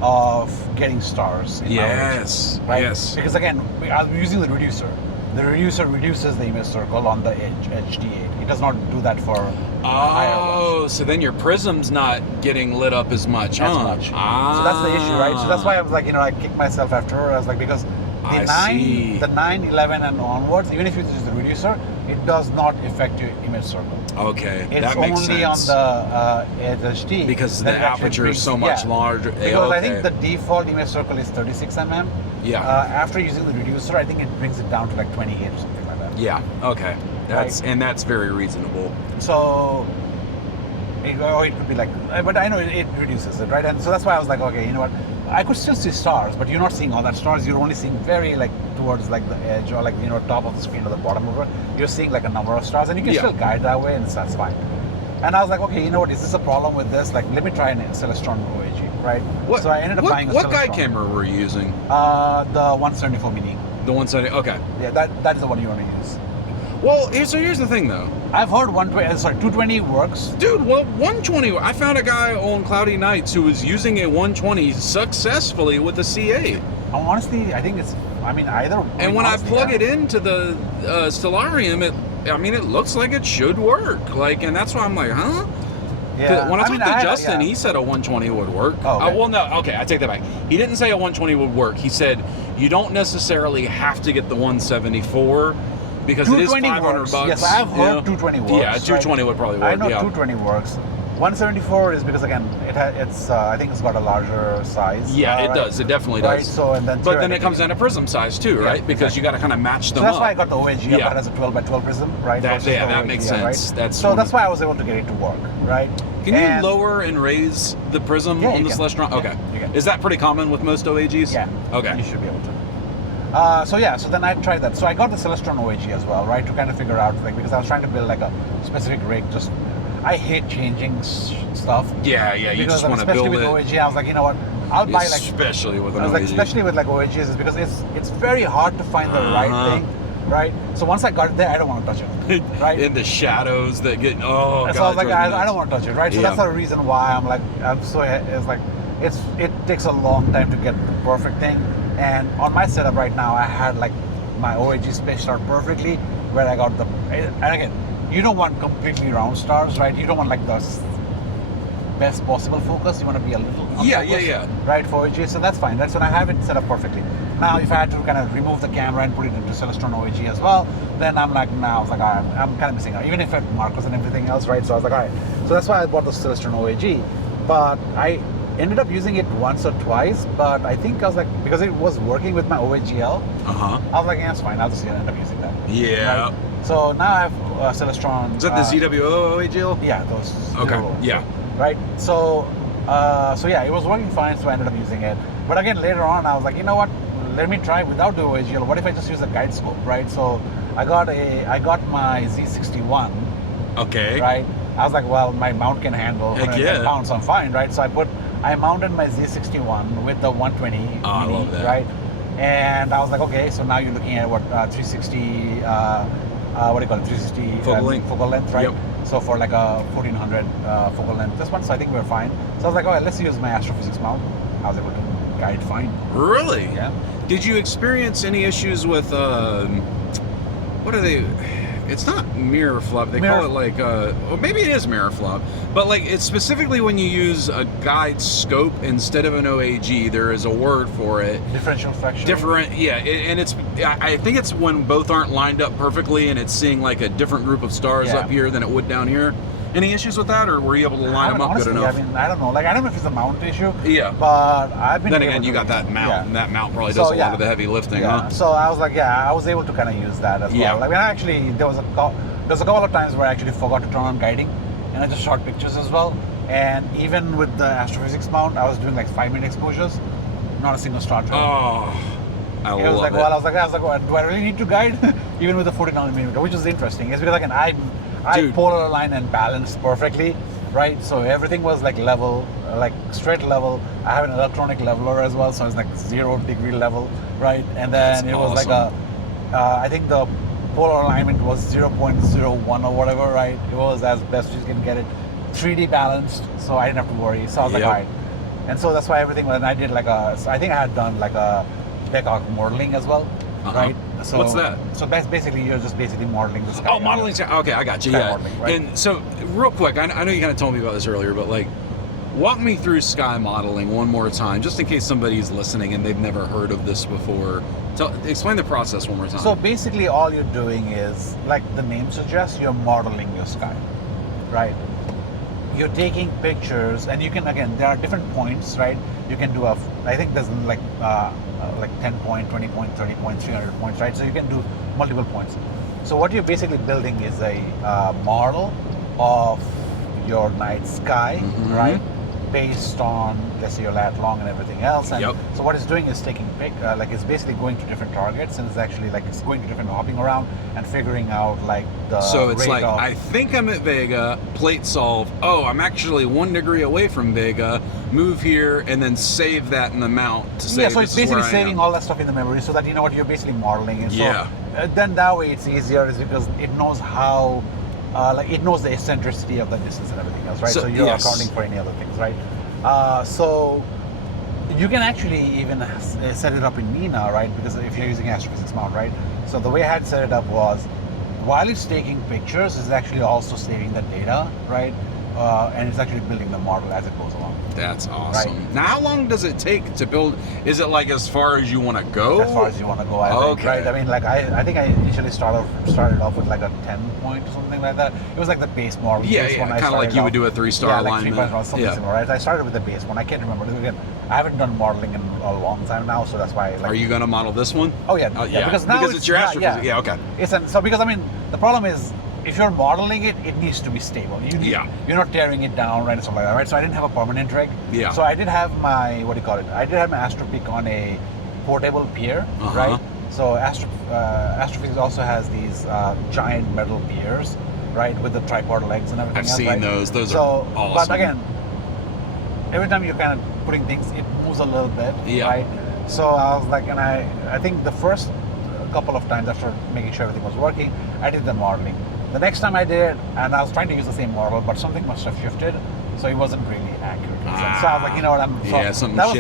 of getting stars in my images, right? Yes. Because again, I'm using the reducer. The reducer reduces the image circle on the HD8. It does not do that for higher ones. So then your prism's not getting lit up as much, So that's the issue, right? So that's why I was like, I kicked myself after. I was like, because the 9, 11 and onwards, even if you use the reducer, it does not affect your image circle. Okay, it's that makes sense. only on the EdgeHD because the aperture is so much larger. Because I think the default image circle is 36 mm. Yeah. After using the reducer, I think it brings it down to like 28 or something like that. Yeah. Okay. That's very reasonable. So it could be like, but I know it reduces it, right? And so that's why I was like, okay, you know what? I could still see stars, but you're not seeing all that stars. You're only seeing very like towards like the edge or like top of the screen or the bottom of it. You're seeing like a number of stars, and you can still guide that way, and that's fine. And I was like, okay, you know what? Is this a problem with this? Like, let me try an Celestron OAG, right? So I ended up buying a Celestron. What guide camera were you using? The 174 mini. The 170. Okay. Yeah, that is the one you want to use. Well, so here's the thing, though. I've heard 220 works. Dude, well, 120. I found a guy on cloudy nights who was using a 120 successfully with a C8. Honestly, I think it's. I mean, either. And when I plug it into the Stellarium, it looks like it should work. Like, and that's why I'm like, huh? Yeah. When I talked to Justin, he said a 120 would work. Oh, okay. Well, no, okay, I take that back. He didn't say a 120 would work. He said you don't necessarily have to get the 174 because it is $500. Yes, I've heard 220 works. Yeah, 220 would probably work. I know 220 works. 174 is because again, it's I think it's got a larger size. Yeah, it does. It definitely does. Right. So and then. But then it comes down to prism size too, right? Because you got to kind of match them so that's up. why I got the OAG. Yeah. But it has a 12 by 12 prism, right? That makes sense. Right? That's why I was able to get it to work, right? Can you lower and raise the prism on the Celestron? Okay. Is that pretty common with most OAGs? Yeah. Okay. You should be able to. So then I tried that. So I got the Celestron OAG as well, right? To kind of figure out, like, because I was trying to build like a specific rig. I hate changing stuff. Yeah. You just want to build it. Especially with OAG, I was like, you know what? I'll buy like. Especially with an OAG. Like, especially with like OAGs, is because it's very hard to find the right thing, right? So once I got it there, I don't want to touch it, right? In the shadows that get So I was like, I don't want to touch it, right? So that's the reason why it takes a long time to get the perfect thing. And on my setup right now, I had like my OAG spaced out perfectly, where I got and again, you don't want completely round stars, right? You don't want like the best possible focus. You want to be a little right, for OAG. So that's fine. That's when I have it set up perfectly. Now, if I had to kind of remove the camera and put it into Celestron OAG as well, then I'm like, I'm kind of missing out. Even if I had markers and everything else, right? So I was like, all right. So that's why I bought the Celestron OAG. But I ended up using it once or twice. But I think I was like, because it was working with my OAGL, I was like, yeah, it's fine. I'll just end up using that. Yeah. Right? So now I have Celestron. Is that the ZWO OAGL? Yeah, those. Okay. Yeah. Right. So it was working fine. So I ended up using it. But again, later on, I was like, you know what? Let me try without the OAGL. What if I just use a guide scope, right? So I got my Z61. Okay. Right. I was like, well, my mount can handle 110 pounds. I'm fine, right? So I put I mounted my Z61 with the 120 Oh, I love that. right? And I was like, okay, so now you're looking at what 360, what do you call it? 360 focal length, right? Yep. So for like a 1400 focal length, this one, so I think we're fine. So I was like, okay, let's use my Astrophysics mount. I was able to guide fine. Really? Yeah. Did you experience any issues with what are they? It's not mirror flop. They call it like well, maybe it is mirror flop, but like it's specifically when you use a guide scope instead of an OAG. There is a word for it. Differential fraction. And it's. I think it's when both aren't lined up perfectly, and it's seeing like a different group of stars up here than it would down here. Any issues with that, or were you able to line them up honestly, good enough? I mean, I don't know. Like, I don't know if it's a mount issue. Yeah. But I've been. Then again, you got that mount, and that mount probably does a lot of the heavy lifting, huh? So I was like, I was able to kind of use that as well. Like, actually, there was a couple of times where I actually forgot to turn on guiding, and I just shot pictures as well. And even with the Astrophysics mount, I was doing like 5-minute exposures, not a single star trail. Oh, I love like, it. well, I was like, well, do I really need to guide? Even with the 49mm, which is interesting. It's because again, I polar aligned and balanced perfectly, right? So everything was like level, like straight level. I have an electronic leveler as well, so it's like 0-degree level, right? And then it was like I think the polar alignment was 0.01 or whatever, right? It was as best you can get it. 3D balanced, so I didn't have to worry. So I was like, all right. And so that's why everything, and I did like I think I had done like a Beck-Arc modeling as well, right? So what's that? So that's basically, you're just basically modeling the sky. Oh, modeling. Okay, I got you. Sky modeling, right? And so, real quick, I know you kind of told me about this earlier, but like, walk me through sky modeling one more time, just in case somebody's listening and they've never heard of this before. Explain the process one more time. So basically, all you're doing is, like the name suggests, you're modeling your sky, right? You're taking pictures, and you can, again, there are different points, right? You can do I think there's like 10 point, 20 point, 30 point, 300 points, right? So you can do multiple points. So what you're basically building is a model of your night sky, right? Based on, let's say, your lat long and everything else. And so what it's doing is taking like it's basically going to different targets, and it's actually like it's going to different, hopping around and figuring out like the So it's like, of, I think I'm at Vega, plate solve. Oh, I'm actually 1 degree away from Vega. Move here and then save that in the mount to say. So it's basically saving all that stuff in the memory, so that you know what you're basically modeling. And so then that way it's easier, is because it knows how. Like it knows the eccentricity of the distance and everything else, right? So you're accounting for any other things, right? So you can actually even set it up in Nina, right? Because if you're using Astrophysics mount, right? So the way I had set it up was, while it's taking pictures, it's actually also saving the data, right? And it's actually building the model as it goes along. That's awesome. Right. Now, how long does it take to build? Is it like as far as you want to go? As far as you want to go, I think, right? I mean, like I think I initially started off with like a 10 point or something like that. It was like the base model. Kind of like you would do a 3-star alignment. Like 3 point, something similar, right? I started with the base one. I can't remember. Again, I haven't done modeling in a long time now, so that's why. Like, are you going to model this one? Oh yeah, because now it's your Astrophysics. Yeah, okay. So because I mean, the problem is, if you're modeling it, it needs to be stable. You're not tearing it down, right, and stuff like that, right? So I didn't have a permanent rig. Yeah. So I did have my, I did have my Astropeak on a portable pier, right? So Astrophysics also has these giant metal piers, right, with the tripod legs and everything. I've seen those. Those are awesome. But again, every time you're kind of putting things, it moves a little bit, right? So I was like, and I think the first couple of times after making sure everything was working, I did the modeling. The next time I did, and I was trying to use the same model, but something must have shifted, so it wasn't really accurate. So I was like, you know what,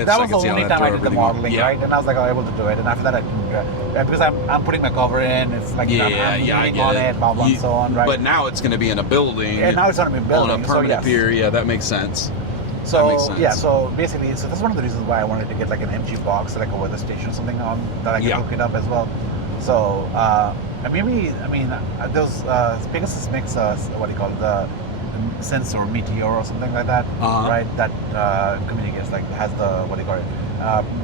that was the only time I did the modeling, right? And I was like, I was able to do it, and after that I didn't do it. Because I'm putting my cover in, it's like I'm leaning on it, blah, blah, and so on, right? But now it's going to be in a building. Yeah, now it's going to be a building. On a permanent pier, yeah, that makes sense. So so basically, that's one of the reasons why I wanted to get like an MG box, like a weather station or something on that I can hook it up as well. So those Pegasus makes the sensor Meteor or something like that, right? That communicates, like has the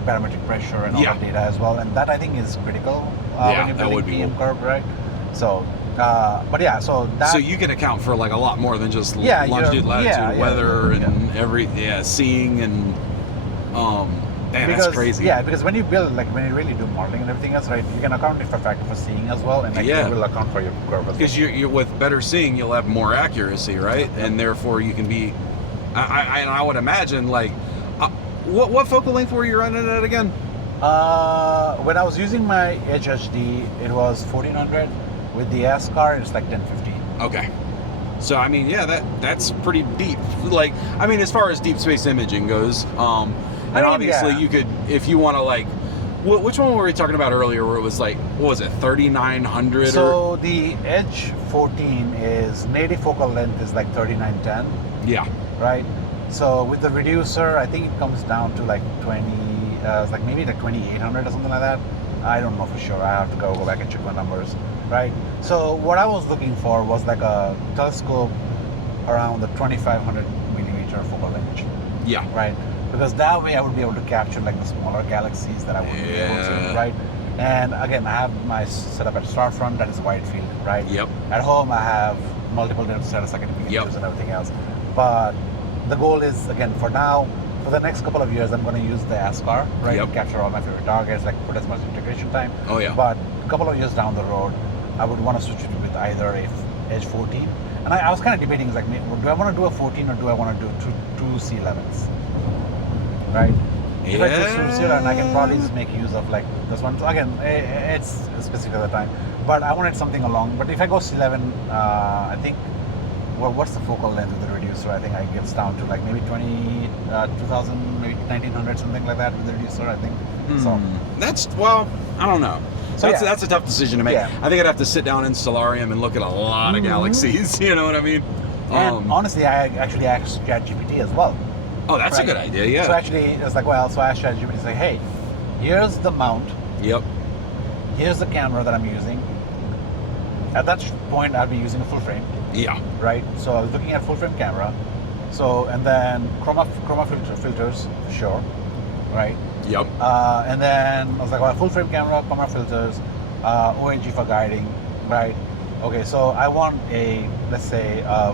barometric pressure and all that data as well, and that I think is critical when you're building PM curve, right? So. So you can account for like a lot more than just longitude, latitude, weather, and seeing and that's crazy. Yeah, because when you build, like when you really do modeling and everything else, right, you can account for factor for seeing as well, and you will account for your curve as well. Because you're with better seeing, you'll have more accuracy, right? And therefore you can be. I would imagine like What focal length were you running at again? When I was using my EdgeHD, it was 1400. With the S-Car, it's like 1050. Okay. So I mean, yeah, that's pretty deep. Like, I mean, as far as deep space imaging goes, and obviously you could, if you want to, like, which one were we talking about earlier? Where it was like, what was it, 3900? So the Edge 14 is native focal length is like 3910. Yeah. Right. So with the reducer, I think it comes down to like 20, like maybe like 2800 or something like that. I don't know for sure. I have to go back and check my numbers. Right. So what I was looking for was like a telescope around the 2500 millimeter focal length. Yeah. Right. Because that way I would be able to capture like the smaller galaxies that I wouldn't be able to. Right. And again, I have my setup at Starfront that is wide field. Right. Yep. At home, I have multiple different setups I can use and everything else. But the goal is, again, for now, for the next couple of years, I'm going to use the ASCAR, right, to capture all my favorite targets, like put as much integration time. Oh, yeah. But a couple of years down the road, I would want to switch it with either a Edge 14. And I was kind of debating, like, do I want to do a 14 or do I want to do two C11s? Right? If I do C11, I can probably just make use of, like, this one. So again, it's specific at the time. But I wanted something along. But if I go C11, I think, well, what's the focal length of the reducer? I think it gets down to like maybe 2000, maybe 1900, something like that with the reducer, I think. So that's, well, I don't know. So that's a tough decision to make. Yeah. I think I'd have to sit down in Stellarium and look at a lot of galaxies. You know what I mean? And honestly, I actually asked ChatGPT as well. Oh, that's a good idea. Yeah. So actually, it's like, well, so I asked ChatGPT, say, hey, here's the mount. Yep. Here's the camera that I'm using. At that point, I'll be using a full frame. Yeah. Right. So I was looking at full frame camera. So and then chroma filters for sure. Right. Yep. And then I was like, well, full frame camera, chroma filters, OAG for guiding. Right. Okay. So I want a, let's say, I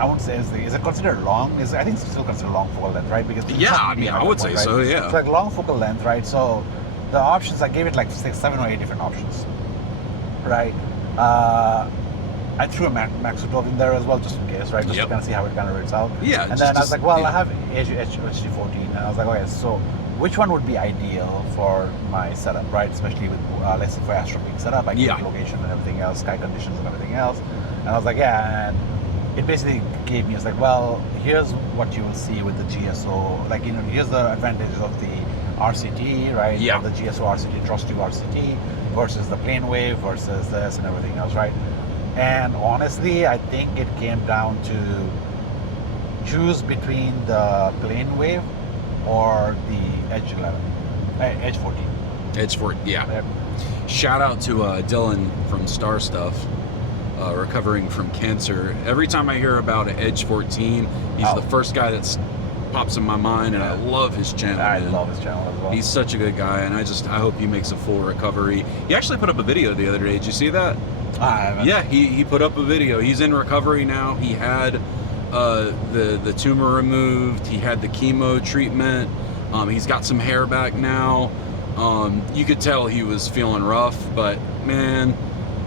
won't say is it considered long? I think it's still considered long focal length, right? Because I mean, I would say so. Yeah. It's like long focal length, right? So the options, I gave it like 7 or 8 different options. Right. I threw a max 12 in there as well, just in case, right? Just to kind of see how it kind of rates out. Yeah. And then I was like, well, I have HD 14, and I was like, okay, so which one would be ideal for my setup, right? Especially with, let's say, for Astro-Physics setup, I get location and everything else, sky conditions and everything else. And I was like, yeah, and it basically gave me, it's like, well, here's what you will see with the GSO, like, you know, here's the advantages of the RCT, right? Yeah. The GSO RCT, Truss Tube RCT versus the PlaneWave versus this and everything else, right? And honestly, I think it came down to choose between the PlaneWave or the Edge 11, Edge 14. Edge 14, yeah. Yep. Shout out to Dylan from Star Stuff, recovering from cancer. Every time I hear about Edge 14, he's the first guy that pops in my mind, and I love his channel. I love his channel as well. He's such a good guy, and I hope he makes a full recovery. He actually put up a video the other day. Did you see that? Yeah, he put up a video. He's in recovery now. He had the tumor removed. He had the chemo treatment. He's got some hair back now. You could tell he was feeling rough, but man,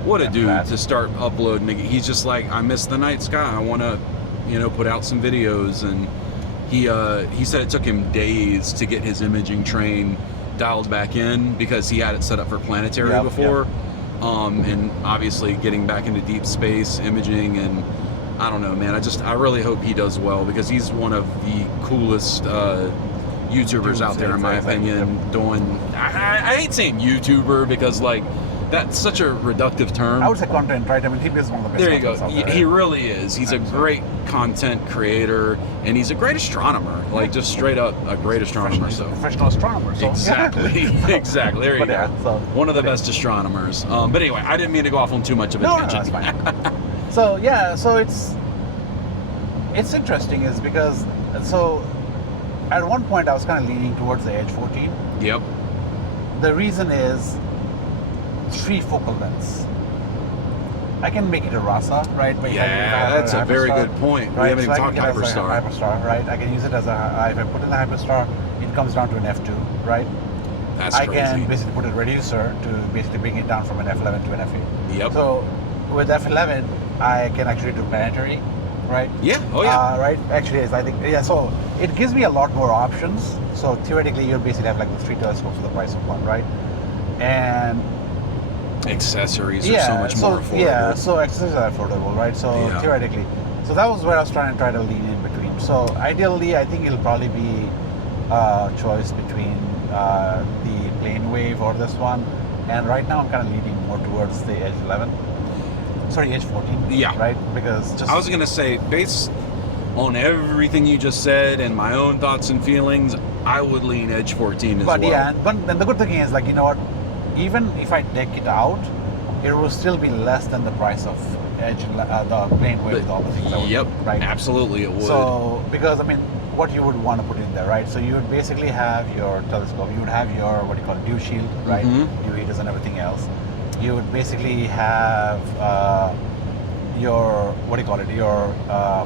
what a dude to start uploading. He's just like, I miss the night sky. I want to, put out some videos. And he said it took him days to get his imaging train dialed back in because he had it set up for Planetary before. And obviously getting back into deep space imaging, and I don't know, man, I really hope he does well, because he's one of the coolest YouTubers out there, in my opinion, doing, I hate saying YouTuber, because like that's such a reductive term. I would say content, right? I mean, he is one of the best. There you go. He really is. He's a great content creator, and he's a great astronomer. Like, just straight up a great astronomer. Professional astronomer. So. Exactly. Exactly. There you go. So, one of the best astronomers. But anyway, I didn't mean to go off on too much of a tangent. No, that's fine. So it's interesting, is because at one point I was kind of leaning towards the Edge 14. Yep. The reason is 3 focal lengths. I can make it a RASA, right? But that's a very good point. Right? We haven't even talked Hyperstar. Hyperstar, right? I can use it as if I put in the Hyperstar, it comes down to an F2, right? That's crazy. I can basically put a reducer to basically bring it down from an F11 to an F8. Yep. So with F11, I can actually do Planetary, right? Yeah. Oh yeah. Right. Actually, I think So it gives me a lot more options. So theoretically, you'll basically have like the 3 telescopes for the price of one, right? And accessories are so much more affordable. Yeah. So accessories are affordable, right? So theoretically, so that was where I was trying to lean in between. So ideally, I think it'll probably be a choice between the PlaneWave or this one. And right now, I'm kind of leaning more towards the Edge 11. Sorry, Edge 14. Yeah. Right? Because just... I was going to say, based on everything you just said and my own thoughts and feelings, I would lean Edge 14 as well. But yeah, but then the good thing is, like, you know what? Even if I deck it out, it will still be less than the price of Edge, the PlaneWave with all the things I would do, right? Absolutely it would. So, because, I mean, what you would want to put in there, right? So you would basically have your telescope, you would have your, what do you call it, dew shield, right? Dew heaters and everything else. You would basically have your, what do you call it, your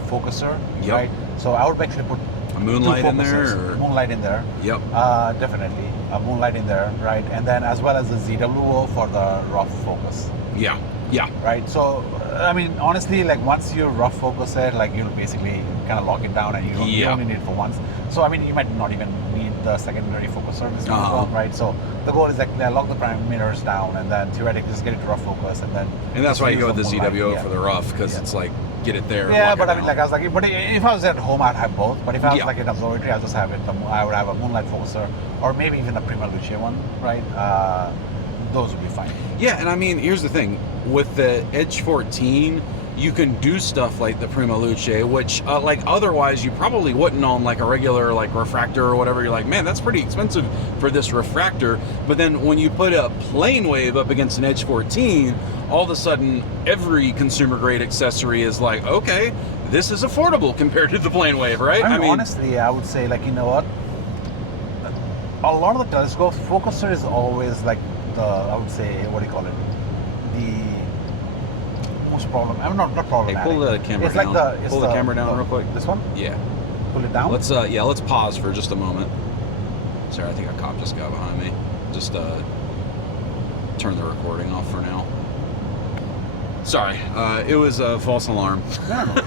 focuser, right? So I would actually put a moonlight in there? Or? Moonlight in there. Yep. Definitely. A moonlight in there, right? And then as well as the ZWO for the rough focus. Yeah. Yeah. Right. So, I mean, honestly, like once you rough focus it, like you'll basically kind of lock it down, and you only need it for once. So, I mean, you might not even need the secondary focuser this time as well, right? So, the goal is like lock the parameters down, and then theoretically just get it to rough focus, and then. And that's why you go with the ZWO for the rough, because it's like get it there. Yeah, but I mean, like I was like, but if I was at home, I'd have both. But if I was like in observatory, I'll just have it. I would have a moonlight focuser, or maybe even a Prima Luce one, right? Those would be fine. Yeah, and I mean, here's the thing. With the Edge 14, you can do stuff like the Prima Luce, which, like, otherwise you probably wouldn't on, like, a regular, like, refractor or whatever. You're like, man, that's pretty expensive for this refractor. But then when you put a PlaneWave up against an Edge 14, all of a sudden, every consumer-grade accessory is like, okay, this is affordable compared to the PlaneWave, right? I mean, honestly, I would say, like, you know what? A lot of the telescopes, focuser is always, like, I would say, what do you call it? The most problem. I'm not problematic. Hey, pull the camera it's down. Like pull the camera down real quick. This one? Yeah. Pull it down? Let's pause for just a moment. Sorry, I think a cop just got behind me. Just turn the recording off for now. Sorry, it was a false alarm. No.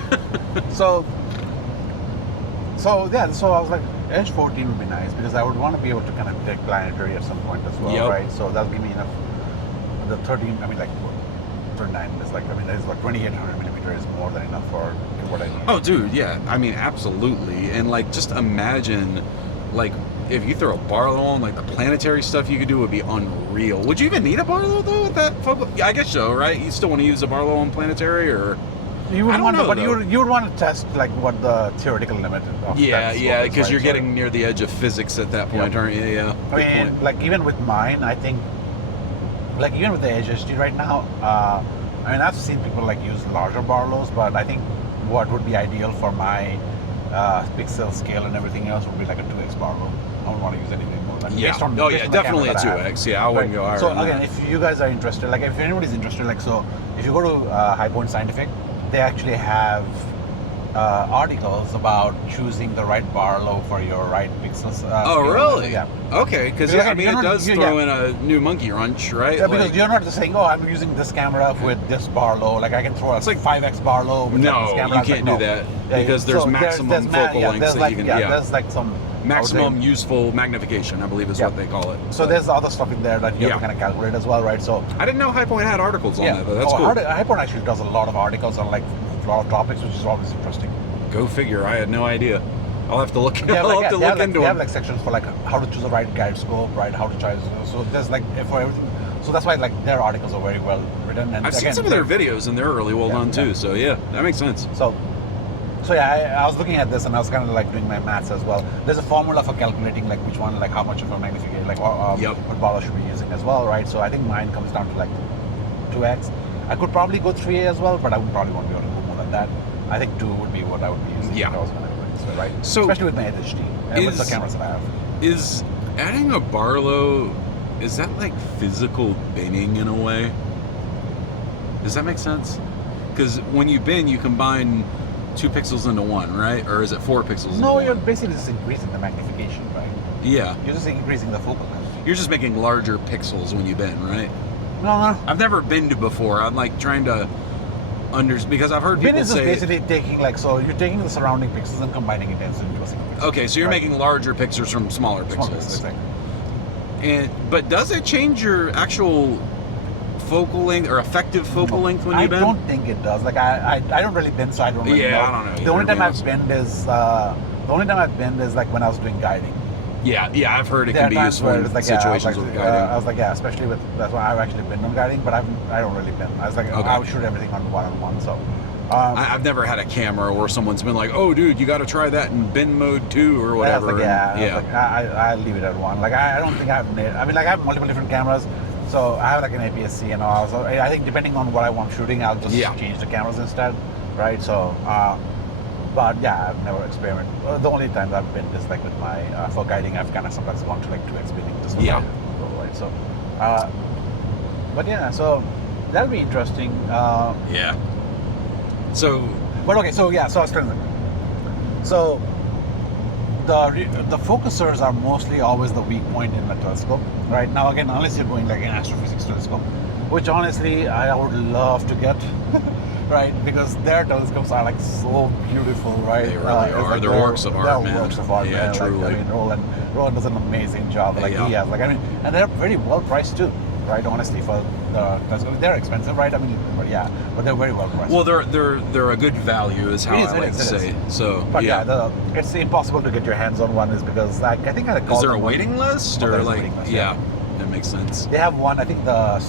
So I was like, Edge 14 would be nice because I would want to be able to kind of take Planetary at some point as well, right? So that'll give me enough. The 13, I mean, like 39 is like, I mean, there's like 2800 millimeter is more than enough for what I need. Oh, dude, yeah. I mean, absolutely. And like, just imagine, like, if you throw a Barlow on, like the Planetary stuff you could do would be unreal. Would you even need a Barlow though with that focal? Yeah, I guess so, right? You still want to use a Barlow on Planetary, or? You would want to, but you would want to test like what the theoretical limit of yeah, because you're getting near the edge of physics at that point, aren't you? Yeah. I mean, like even with mine, I think, like even with the EdgeHD right now, I mean, I've seen people like use larger Barlows, but I think what would be ideal for my pixel scale and everything else would be like a 2x Barlow. I don't want to use anything more than definitely a 2x. Yeah, I wouldn't go higher. So again, if you guys are interested, like if anybody's interested, like so, if you go to High Point Scientific, they actually have articles about choosing the right Barlow for your right pixels. Oh, really? Yeah. Okay, because I mean, it does throw in a new monkey wrench, right? Yeah, because you're not just saying, oh, I'm using this camera with this Barlow. Like I can throw a 5x Barlow with this camera. You can't do that because there's maximum focal lengths that you can. Yeah, there's like some maximum useful magnification, I believe is what they call it. So there's other stuff in there that you have to kind of calculate as well, right? So I didn't know High Point had articles on that, but that's cool. High Point actually does a lot of articles on like a lot of topics, which is always interesting. Go figure. I had no idea. I'll have to look. They have like sections for like how to choose the right guide scope, right? How to choose. So there's like for everything. So that's why like their articles are very well written. And I've seen some of their videos and they're really well done too. So yeah, that makes sense. So yeah, I was looking at this and I was kind of like doing my maths as well. There's a formula for calculating like which one, like how much of a magnification, like what Barlow should be using as well, right? So I think mine comes down to like 2x. I could probably go 3A as well, but I would probably won't be able to go more than that. I think 2 would be what I would be using. Yeah. If I was going to do this way, right? So especially with my EdgeHD and with the cameras that I have. Is adding a Barlow, is that like physical binning in a way? Does that make sense? Because when you bin, you combine 2 pixels into 1, right? Or is it 4 pixels? No, you're basically just increasing the magnification, right? Yeah. You're just increasing the focal length. You're just making larger pixels when you bin, right? No. I've never binned before. I'm like trying to Because I've heard bin people is just say. basically taking like, so you're taking the surrounding pixels and combining it into a single pixel. Okay, so you're Right. making larger pictures from smaller Small pixels. pixels, exactly. But does it change your actual focal length or effective focal length when you bend? I don't think it does. Like I don't really bend, so I don't really know. Yeah, I don't know The only either, to time be I've bend is like when I was doing guiding. Yeah, I've heard it There can are be times useful where in it's like, situations with guiding. I was like, yeah, especially with, that's why I've actually been on guiding, but I don't really bend. I was like, Okay. I would shoot everything on one-on-one, so. I've never had a camera where someone's been like, "Oh, dude, you got to try that in bend mode 2 or whatever." I was like, and- I leave it at one. Like I don't think I mean, like I have multiple different cameras, so I have like an APS-C and all. So I think depending on what I want shooting, I'll just change the cameras instead, right? So, but yeah, I've never experimented. The only time I've been is like with my for guiding. I've kind of sometimes gone to like 2x bending just Yeah. right. So, but yeah, so that'll be interesting. Yeah. So, But okay, so yeah, so I was trying to. So the focusers are mostly always the weak point in the telescope, right? Now again, unless you're going like an astrophysics telescope, which honestly I would love to get, right? Because their telescopes are like so beautiful, right? They really it's are. like They're works of art, they're man. works of art, Yeah, man. truly. Like, I mean, Roland does an amazing job. Like Yeah. he has, like I mean, and they're very well priced too, right? Honestly, for the telescope, they're expensive, right? I mean, but yeah, but they're very well priced. well, they're a good value, is how It is, I it like is, to it say. is. So, But yeah, it's impossible to get your hands on one, is because I think I called is there a them one. waiting list Oh, or there's a like? waiting list, Yeah, that makes sense. They have one. I think I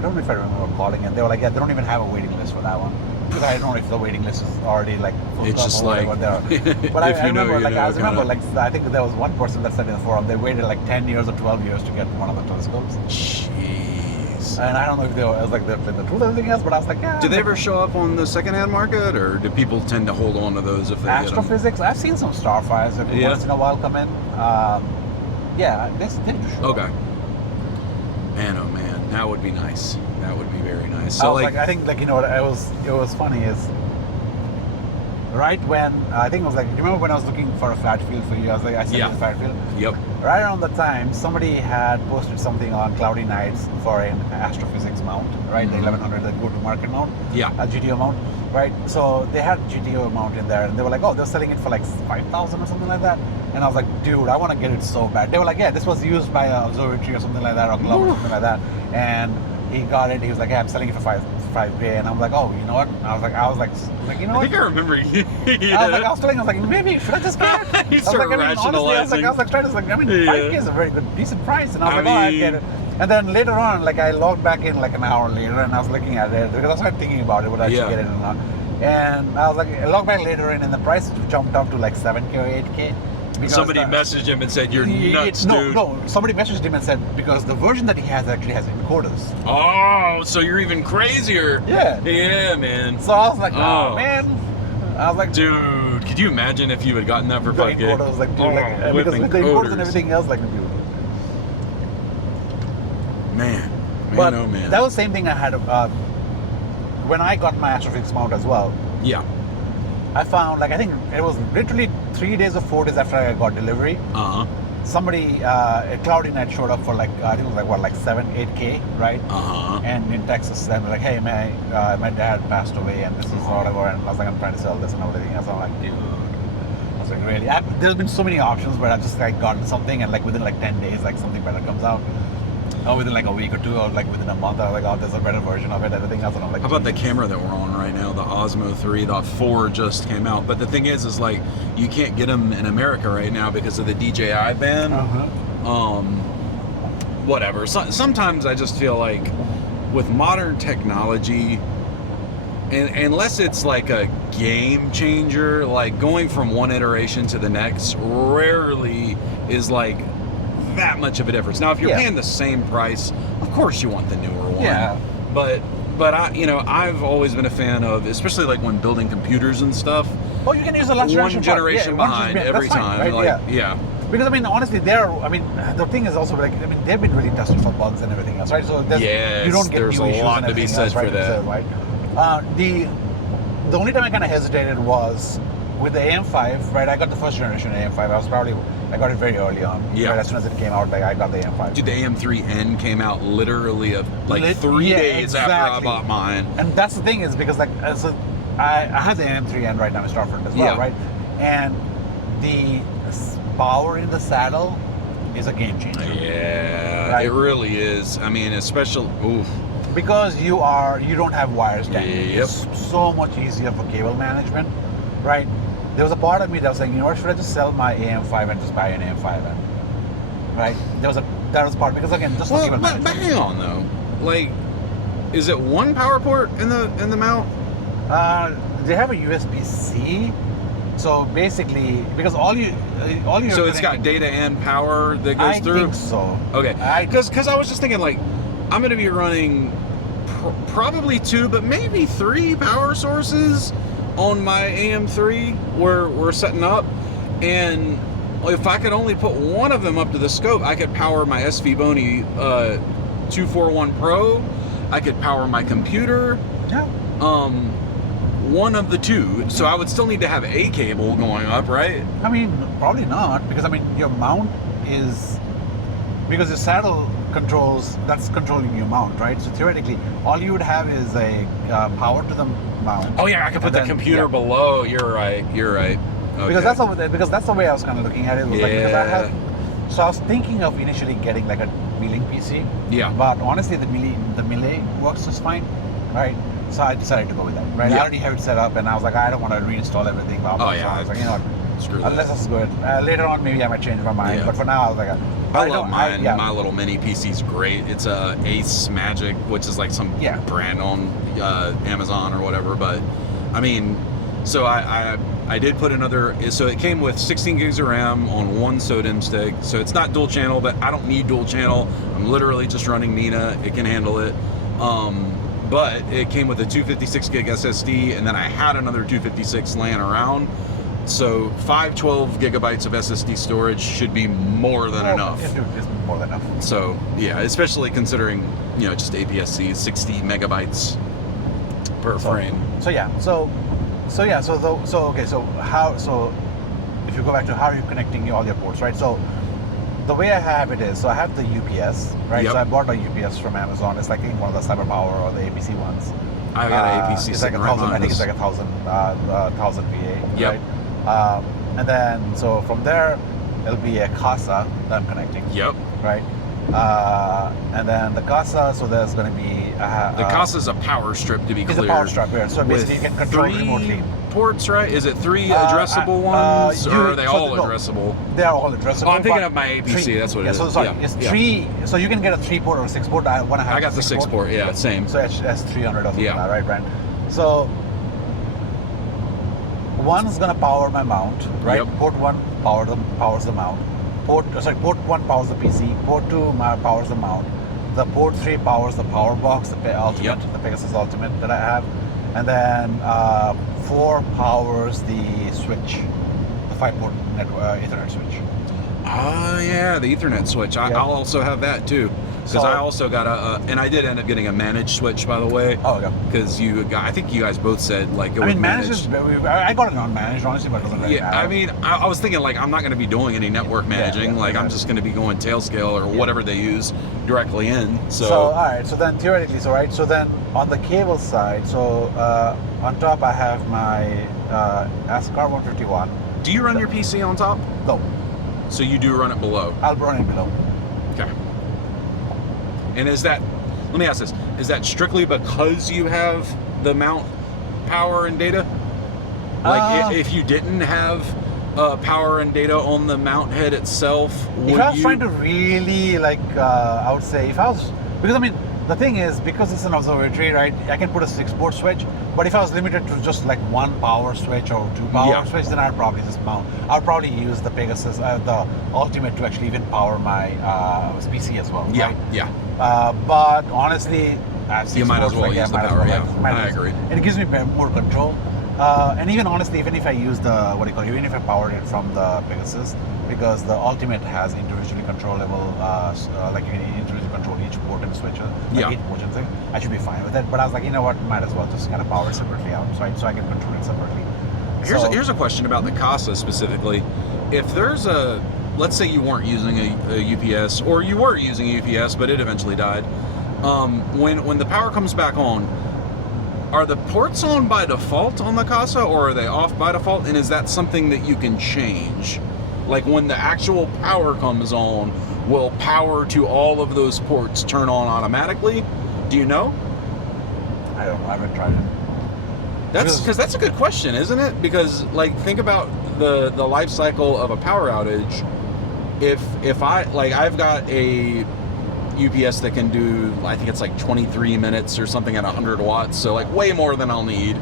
don't know if I remember calling it. They were like, yeah, they don't even have a waiting list for that one, because I don't know if the waiting list is already like full It's up just or like, whatever there. But if I you know, remember, you like know, I remember, kinda. like I think there was one person that said in the forum they waited like 10 years or 12 years to get one of the telescopes. Jeez. And I don't know if they were, I was like, they're playing the truth and everything else, but I was like, yeah. Do they ever show up on the secondhand market, or do people tend to hold on to those if they get them? Astrophysics? I've seen some Starfires every Yeah. once in a while come in. Yeah, they do show up. Okay. Man, oh man, that would be nice. That would be very nice. I So was like, I think, like, you know what, it was funny is, right when, I think it was like, do you remember when I was looking for a flat field for you? I was like, I sent you the flat field. Yep. Right around the time, somebody had posted something on Cloudy Nights for an Astrophysics mount, right? The 1100, the go-to-market mount. Yeah. A GTO mount, right? So they had GTO mount in there, and they were like, oh, they're selling it for like 5,000 or something like that. And I was like, dude, I want to get it so bad. They were like, yeah, this was used by an observatory or something like that, or club or something like that. And he got it. He was like, yeah, I'm selling it for $5K. And I'm like, oh, you know what? And I was like, you know I what? think I remember. I was like, maybe should I just get it? You I was start like, I mean, honestly, I was like, trying to, like, I mean, Yeah. 5K is a very good, decent price, and I was I like, oh, I mean- get it. And then later on, like, I logged back in like an hour later, and I was looking at it because I started thinking about it, would I actually get it or not? And I was like, I logged back later in, and the price jumped up to like 7K or 8K. because Somebody the- messaged him and said, "You're nuts, no, dude." No, somebody messaged him and said because the version that he has actually has encoders. Oh, so you're even crazier. Yeah. Yeah, man. So I was like, Oh. oh man. I was like, Dude, could you imagine if you had gotten that for the 5K? encoders, like, dude, like, with because with the encoders and encoders. everything else, like, dude. Man, But oh man. that was the same thing I had when I got my Astrophysics mount as well. Yeah. I found, like, I think it was literally 3 days or 4 days after I got delivery, Uh huh. somebody, a Cloudy Night showed up for like, I think it was like, what, like 8K, right? Uh huh. And in Texas, then like, hey, my dad passed away, and this is whatever, and I was like, I'm trying to sell this and everything. And so I'm like, dude, I was like, really? There's been so many options, but I just like gotten something, and like within like 10 days, like something better comes out. Or within like a week or two, or like within a month, I was like, oh, there's a better version of it, everything else. And I'm like, How about the camera that we're on right now? The Osmo 3, the 4 just came out. But the thing is like, you can't get them in America right now because of the DJI ban. Uh-huh. Whatever. Sometimes I just feel like with modern technology, and unless it's like a game changer, like going from one iteration to the next rarely is like that much of a difference. Now, if you're Yeah. paying the same price, of course you want the newer one. Yeah. But I've always been a fan of, especially like when building computers and stuff. Oh, you can use the last One generation generation part. behind That's every fine, time. right? Like, yeah. Because I mean, honestly, the thing is also like, I mean, they've been really tested for bugs and everything else, right? So Yes, you don't get there's new a issues lot and to be everything said else, for right? that. Right? The only time I kind of hesitated was with the AM5, right? I got the first generation AM5. I got it very early on. Yeah. Right, as soon as it came out, like I got the AM5. Dude, the AM3N came out literally of like 3 days after I bought mine. And that's the thing is because like I have the AM3N right now in Starford as well, right? And the power in the saddle is a game changer. Yeah, right? it really is. I mean, especially because you don't have wires dangling. Yep. It's so much easier for cable management, right? There was a part of me that was saying, you know what, should I just sell my AM5 and just buy an AM5N? Right? That was a part because again, just for cable management. But hang on though, like, is it one power port in the mount? They have a USB-C. So basically, because all you. So it's got data and power that goes through. I think so. Okay. Because I was just thinking like, I'm going to be running probably 2, but maybe 3 power sources on my AM3 where we're setting up, and if I could only put one of them up to the scope, I could power my SV Boney 241 Pro. I could power my computer. Yeah. One of the 2, so I would still need to have a cable going up, right? I mean, probably not, because I mean, your mount is because your saddle that's controlling your mount, right? So theoretically, all you would have is a power to the mount. Oh yeah, I could put the computer below. You're right. Okay. Because that's the way I was kind of looking at it. Was like, because so I was thinking of initially getting like a wheeling PC. Yeah. But honestly, the melee works just fine, right? So I decided to go with that, right? Yeah. I already have it set up, and I was like, I don't want to reinstall everything. Blah, blah, yeah. So I was like, you know what? Screw this. Let's just go it. Later on, maybe I might change my mind. Yeah. But for now, I was like, I love mine. My little mini PC's great. It's a Ace Magic, which is like some brand on Amazon or whatever. But I mean, so I did put another. So it came with 16 gigs of RAM on one SODIMM stick. So it's not dual channel, but I don't need dual channel. I'm literally just running Nina. It can handle it. But it came with a 256 gig SSD, and then I had another 256 laying around. So 512 gigabytes of SSD storage should be more than enough. It's more than enough. So yeah, especially considering just APS-C 60 megabytes per frame. So if you go back to how are you connecting all your ports, right? So the way I have it is, so I have the UPS, right? Yep. So I bought a UPS from Amazon. It's like I think one of the CyberPower or the APC ones. I got an APC. It's like 1,000. I think it's like 1,000 VA. Yep. Right? And then so from there, it'll be a CASA that I'm connecting. Yep. Right. And then the CASA. So there's going to be the CASA is a power strip, to be clear. It's a power strip here. So basically, you can control remotely. Ports, right? Is it 3 addressable ones, or are they all addressable? They're all addressable. Oh, I'm thinking of my APC. That's what it is. So sorry, it's 3. So you can get a 3-port or a 6-port. I got the 6-port. Yeah, same. So it's 300 or something. Yeah. Right, Brent? So one's gonna power my mount, right? Yep. Port 1 powers the mount. Port 1 powers the PC. Port 2 powers the mount. The port 3 powers the power box, the Ultimate, the Pegasus Ultimate that I have, and then 4 powers the switch, the 5-port Ethernet switch. Ah, yeah, the Ethernet switch. I'll also have that too, because I also got and I did end up getting a managed switch, by the way. Oh, okay. Because I think you guys both said like it I would mean, managed. I got it non-managed, honestly, but it doesn't really matter. I mean, I was thinking like I'm not going to be doing any network managing. I'm just going to be going Tailscale or whatever they use directly in. So all right. So then theoretically, so then on the cable side, on top I have my ASCAR 151. Do you run your PC on top? No. So you do run it below? I'll run it below. Okay. And let me ask this, is that strictly because you have the mount power and data? Like if you didn't have power and data on the mount head itself, would if I was trying to really I would say because I mean, the thing is, because it's an observatory, right, I can put a 6-port switch, but if I was limited to just like 1 power switch or 2 power switch, then I'd probably just mount. I'll probably use the Pegasus, the Ultimate to actually even power my PC as well, right? Yeah. But honestly, you might as well use the power, I agree. It gives me more control. And even honestly, even if I use even if I powered it from the Pegasus, because the Ultimate has individually controllable, you can individually control each port and switch, each port and thing, I should be fine with it. But I was like, you know what, might as well just kind of power it separately out, so I can control it separately. Here's a question about the CASA specifically. If there's let's say you weren't using a UPS, or you were using a UPS, but it eventually died. When the power comes back on, are the ports on by default on the CASA, or are they off by default? And is that something that you can change? Like when the actual power comes on, will power to all of those ports turn on automatically? Do you know? I don't know. I haven't tried it. That's a good question, isn't it? Because like think about the life cycle of a power outage. If I've got a UPS that can do, I think it's like 23 minutes or something at 100 watts, so like way more than I'll need.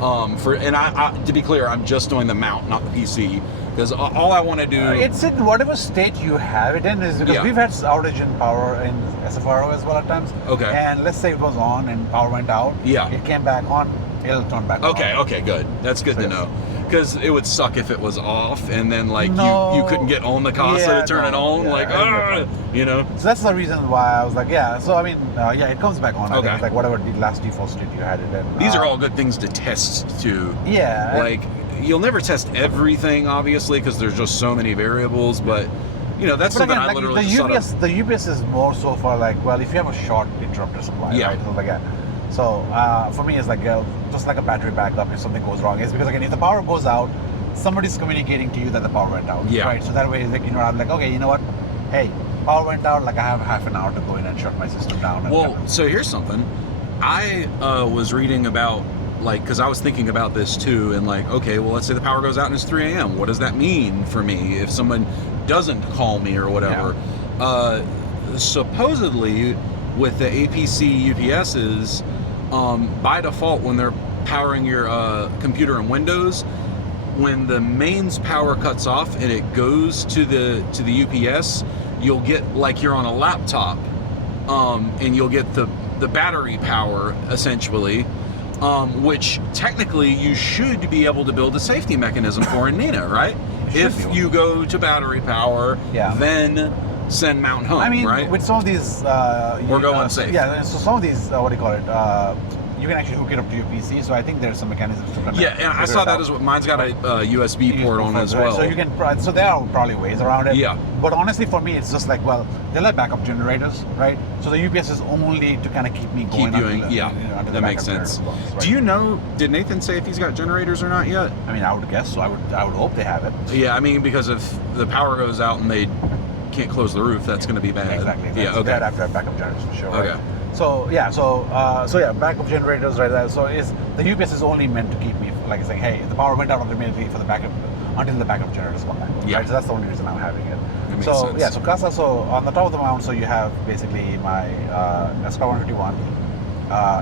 I to be clear, I'm just doing the mount, not the PC, because all I want to do. It's in whatever state you have it in, is because we've had outage in power in SFRO as well at times. Okay. And let's say it was on and power went out. Yeah. It came back on. It'll turn back on. Okay, good. That's good to know. Because it would suck if it was off and then like you couldn't get on the CASA to turn it on. You know. So that's the reason why I was like, So I mean, it comes back on. I think it's like whatever the last default state you had it in. These are all good things to test too. Yeah. Like you'll never test everything, obviously, because there's just so many variables. But you know, that's something I literally the UPS is more so for like, well, if you have a short interrupter supply, right? So like So for me, it's like just like a battery backup if something goes wrong. It's because again, if the power goes out, somebody's communicating to you that the power went out. Yeah. Right. So that way, like I'm like, okay, you know what? Hey, power went out. Like I have half an hour to go in and shut my system down. And so here's something. I was reading about because I was thinking about this too, and like, okay, well, let's say the power goes out and it's 3 a.m. What does that mean for me if someone doesn't call me or whatever? Yeah. Supposedly, with the APC UPSs. By default, when they're powering your computer and Windows, when the mains power cuts off and it goes to the UPS, you'll get like you're on a laptop, and you'll get the battery power essentially, which technically you should be able to build a safety mechanism for in Nina, right? If you go to battery power, then send mount home. I mean, right? With some of these, we're going safe. Yeah, so some of these, what do you call it? You can actually hook it up to your PC. So I think there's some mechanisms to connect. Yeah, and I saw that as well. Mine's got a USB port on as well. So you can. So there are probably ways around it. Yeah. But honestly, for me, it's just like, well, they're like backup generators, right? So the UPS is only to kind of keep me going. That makes sense. Right? Do you know? Did Nathan say if he's got generators or not yet? I mean, I would guess so. I would hope they have it. Yeah, I mean, because if the power goes out and they can't close the roof, that's going to be bad. Exactly. Yeah. So Okay. they'd have to have backup generators for sure. Okay. Right? So backup generators, right? So the UPS is only meant to keep me like saying, hey, if the power went out immediately for the backup until the backup generators come back. Yeah. Right? So that's the only reason I'm having it. That makes So sense. so CASA. So on the top of the mount, so you have basically my SCAR 151,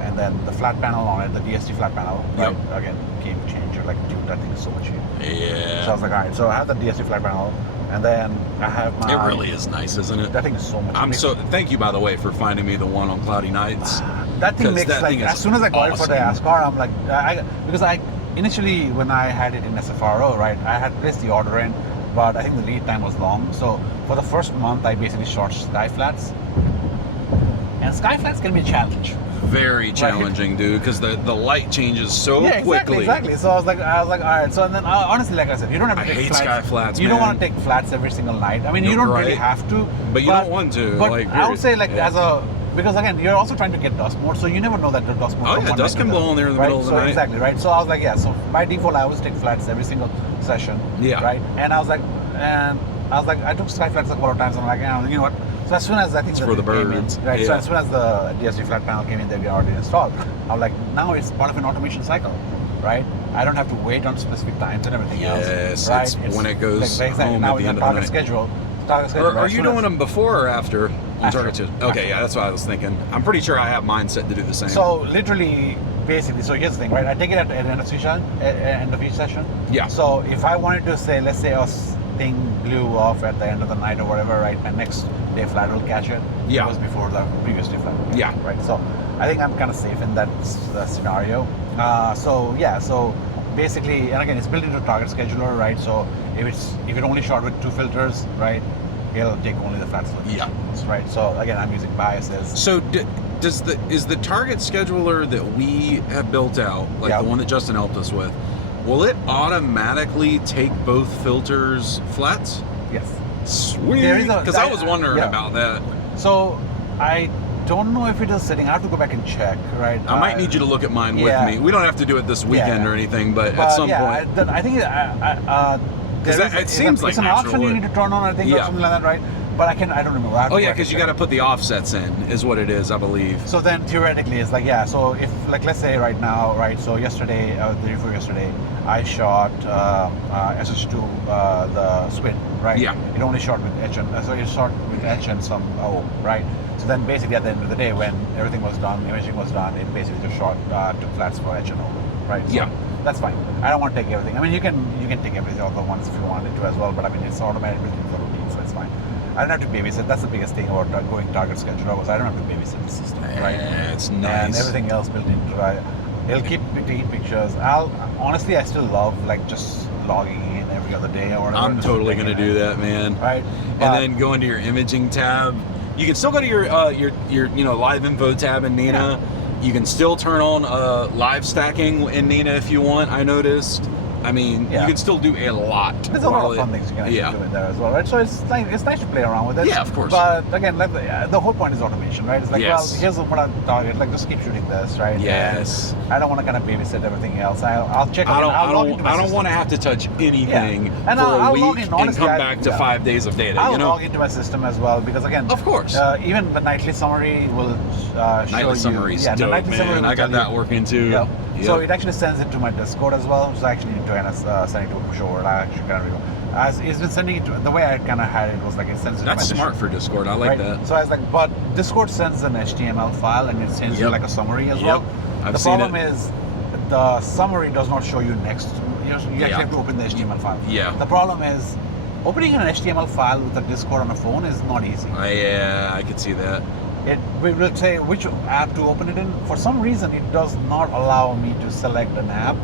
and then the flat panel on it, the DST flat panel. Right? Yep. Again, game changer. Like, dude, that thing is so much cheap. Yeah. So I was like, all right. So I have the DST flat panel. And then I have my... It really is nice, isn't it? That thing is so much. Thank you, by the way, for finding me the one on cloudy nights. That thing makes as soon as I got it for the ASCAR, I'm like, because initially when I had it in SFRO, right, I had placed the order in, but I think the lead time was long. So for the first month, I basically shot sky flats, and sky flats can be a challenge. Very challenging, dude, because the light changes so quickly. Exactly. So I was like, all right. So and then honestly, like I said, you don't have to take flats. sky flats. You don't want to take flats every single night. I mean, you don't really have to. But you don't want to. But I would say, because again, you're also trying to get dust mode, so you never know that the dust mode. Oh yeah, dust can blow in there in the middle of the night. Exactly, right. So I was like, so by default, I always take flats every single session. Yeah. Right. And I was like, I took sky flats a couple of times. And I'm like, you know what? So as soon as I think for the birds, right? Yeah. So as soon as the DST flat panel came in, they were already installed. I'm like, now it's part of an automation cycle, right? I don't have to wait on specific times and everything else. Yes, right? It's when it goes home now at the end of the target night. schedule. Are you doing them before or after? After. Okay, yeah, that's what I was thinking. I'm pretty sure I have mine set to do the same. So literally, basically, so here's the thing, right? I take it at the end of each session. Yeah. So if I wanted to say, let's say thing blew off at the end of the night or whatever, right? And next day flat will catch it. Yeah. It was before the previous day flat. Yeah. Right. So I think I'm kind of safe in that scenario. So basically, and again, it's built into target scheduler, right? So if it only shot with 2 filters, right, it'll take only the flat locations. Yeah. Right. So again, I'm using biases. So is the target scheduler that we have built out, like the one that Justin helped us with, Will it automatically take both filters flats? Yes. Sweet. There is a- Because I was wondering yeah. about that. So I don't know if it is setting. I have to go back and check. Right. I might need you to look at mine yeah. with me. We don't have to do it this weekend Yeah. or anything, but at some point. I think Because it seems like it's an natural option you wood. need to turn on. I think or Yeah. something like that, right? But I don't remember. I have to Oh go yeah, back because and you got check. to put the offsets in, is what it is, I believe. So then theoretically it's like, yeah, so if, like, let's say right now, right, so yesterday, the day before yesterday, I shot SH2, the Swin, right? Yeah. It only shot with Etch and, so it shot with Etch and some O, right? So then basically at the end of the day, when everything was done, imaging was done, it basically just shot two flats for Etch and O, right? So Yeah. that's fine. I don't want to take everything. I mean, you can take everything other ones if you wanted to as well, but I mean, it's automatic within the routine, so it's fine. I don't have to babysit. That's the biggest thing about going target scheduler was I don't have to babysit the system, right? Yeah, it's And nice. everything else built into it. It'll keep taking pictures. Honestly, I still love like just logging in every other day or whatever. I'm totally going to do that, man. Right. And then go into your imaging tab. You can still go to your live info tab in Nina. You can still turn on live stacking in Nina if you want, I noticed. I mean, Yeah. you can still do a lot. There's a lot while of fun things you can actually do in there as well, right? So it's nice to play around with it. Yeah, of course. But again, like the whole point is automation, right? It's like, Yes. well, here's what I target. Like, just keep shooting this, right? Yes. And I don't want to kind of babysit everything else. I'll check. I I'll log into my don't system. want to have to touch anything And for I'll a log week in, and honestly, come back to yeah. 5 days of data. I'll you know, log into my system as well because again, of course. Even the nightly summary will show Nightly you. summaries, Yeah, the dope, nightly summary man. will I got tell that you. working too. Yeah. Yep. So it actually sends it to my Discord as well. So I actually need to kind of send it to a push over. I actually kind of as it's been sending it to the way I kind of had it was like it sends it. That's to my smart for Discord. I like right? that. So I was like, but Discord sends an HTML file and it sends you Yep. like a summary as Yep. well. I've The seen problem it. is the summary does not show you next. You actually have to open the HTML file. Yeah. The problem is opening an HTML file with a Discord on a phone is not easy. Yeah, I could see that. We will say which app to open it in. For some reason, it does not allow me to select an app.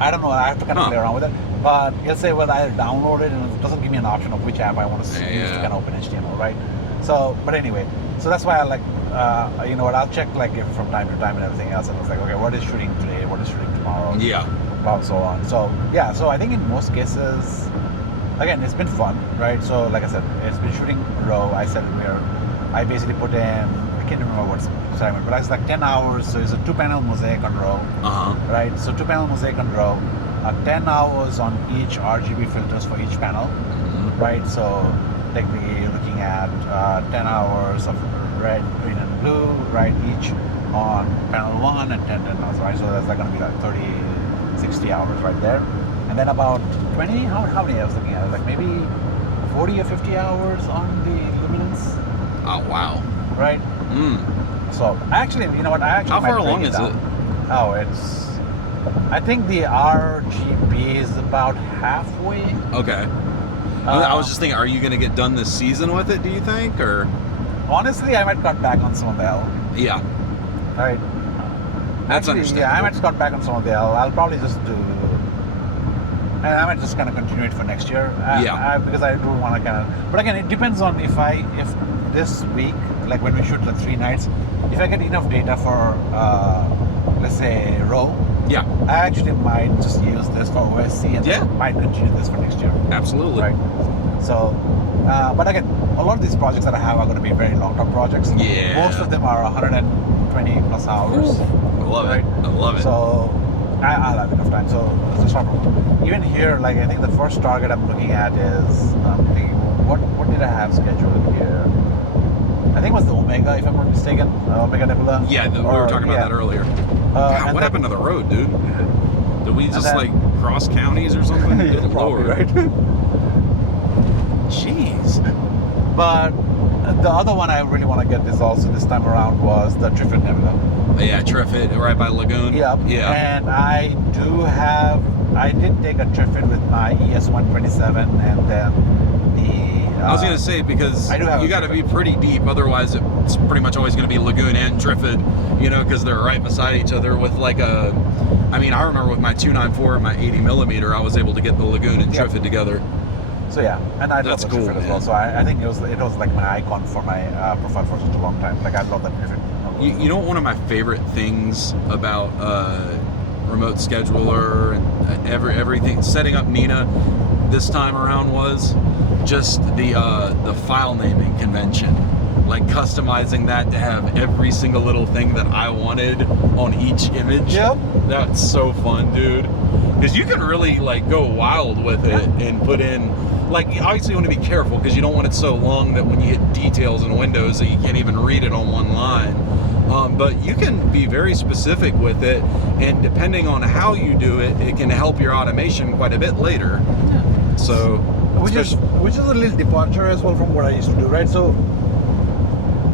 I don't know. I have to kind of play around with it. But it'll say, well, I download it, and it doesn't give me an option of which app I want to use to kind of open HTML, right? So, but anyway, so that's why I like, you know what? I'll check like if from time to time and everything else, and it's like, okay, what is shooting today? What is shooting tomorrow? Yeah. And so on. So yeah. So I think in most cases, again, it's been fun, right? So like I said, it's been shooting RAW. I said I basically put in, I can't remember what's assignment, but it's like 10 hours. So it's a 2-panel mosaic on RAW, right? So 2-panel mosaic on RAW, 10 hours on each RGB filters for each panel, right? So technically you're looking at 10 hours of red, green, and blue, right? Each on panel 1 and 10 hours, right? So that's like going to be like 30, 60 hours right there. And then about 20, how many I was looking at? Like maybe 40 or 50 hours on the luminance. Oh, wow. Right? So, actually, you know what? How far along is it? Oh, it's... I think the RGB is about halfway. Okay. I was just thinking, are you going to get done this season with it, do you think? Or Honestly, I might cut back on some of the L. Yeah. Right? That's Actually, understandable. yeah, I might cut back on some of the L. I'll probably just do... And I might just kind of continue it for next year. Because I do want to kind of... But again, it depends on if this week, like when we shoot the 3 nights, if I get enough data for, let's say, RAW, Yeah. I actually might just use this for OSC and might continue this for next year. Absolutely. Right. So, but again, a lot of these projects that I have are going to be very long-term projects. Yeah. Most of them are 120 plus hours. I love it. I love it. So, I'll have enough time. So, it's not a problem. Even here, like, I think the first target I'm looking at is, I'm thinking, what did I have scheduled here? I think it was the Omega, if I'm not mistaken. Omega Nebula. Yeah, we were talking about that earlier. God, what happened to the road, dude? Did we just like cross counties or something? Good Probably, Lord. right? Jeez. But the other one I really want to get this time around was the Trifid Nebula. Yeah, Trifid, right by Lagoon. Yep. Yeah. And I did take a Trifid with my ES127 and then the... I was going to say, because I do have you got to be pretty deep, otherwise it's pretty much always going to be Lagoon and Trifid, you know, because they're right beside each other with like a... I mean, I remember with my 294 and my 80mm, I was able to get the Lagoon and Trifid together. So yeah, and I love That's the cool, Trifid as man. well. So I think it was like my icon for my profile for such a long time. Like I love that Trifid. You know, one of my favorite things about remote scheduler and everything. Setting up Nina this time around was just the file naming convention. Like customizing that to have every single little thing that I wanted on each image. Yep. That's so fun, dude. Because you can really like go wild with it and put in, like, obviously you want to be careful because you don't want it so long that when you hit details in Windows that you can't even read it on one line. But you can be very specific with it, and depending on how you do it, it can help your automation quite a bit later. So, which is a little departure as well from what I used to do, right? So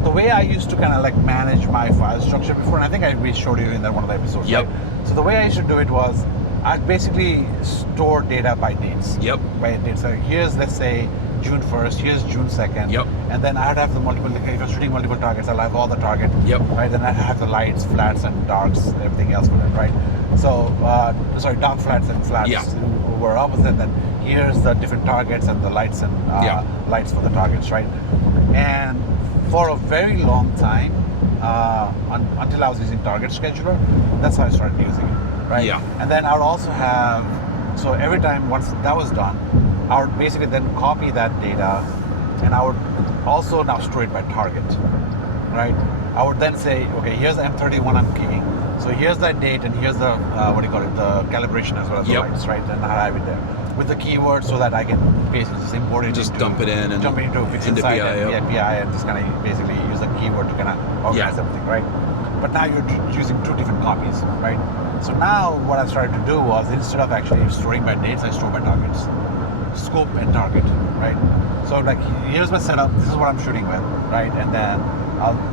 the way I used to kind of like manage my file structure before, and I think we showed you in that one of the episodes, Yep. right? So the way I used to do it was I'd basically store data by dates. Yep. By dates. So here's, let's say, June 1st, here's June 2nd. Yep. And then I'd have the multiple, if I was shooting multiple targets, I'll have all the target. Yep. Right, then I'd have the lights, flats, and darks, everything else for it, right? So, dark flats and flats were opposite. Then here's the different targets and the lights and lights for the targets, right? And for a very long time, until I was using Target Scheduler, that's how I started using it, right? Yeah. And then I would also have, so every time once that was done, I would basically then copy that data, and I would also now store it by target, right? I would then say, okay, here's the M31 I'm keying. So here's that date, and here's the, the calibration as well as the lights, right? And I have it there with the keyword so that I can basically just import it, just dump it in and jump into PI, PI, and just kind of basically use a keyword to kind of organize everything, right? But now you're using two different copies, right? So now what I started to do was, instead of actually storing by dates, I store by targets, scope and target, right? So like, here's my setup, this is what I'm shooting with, right? And then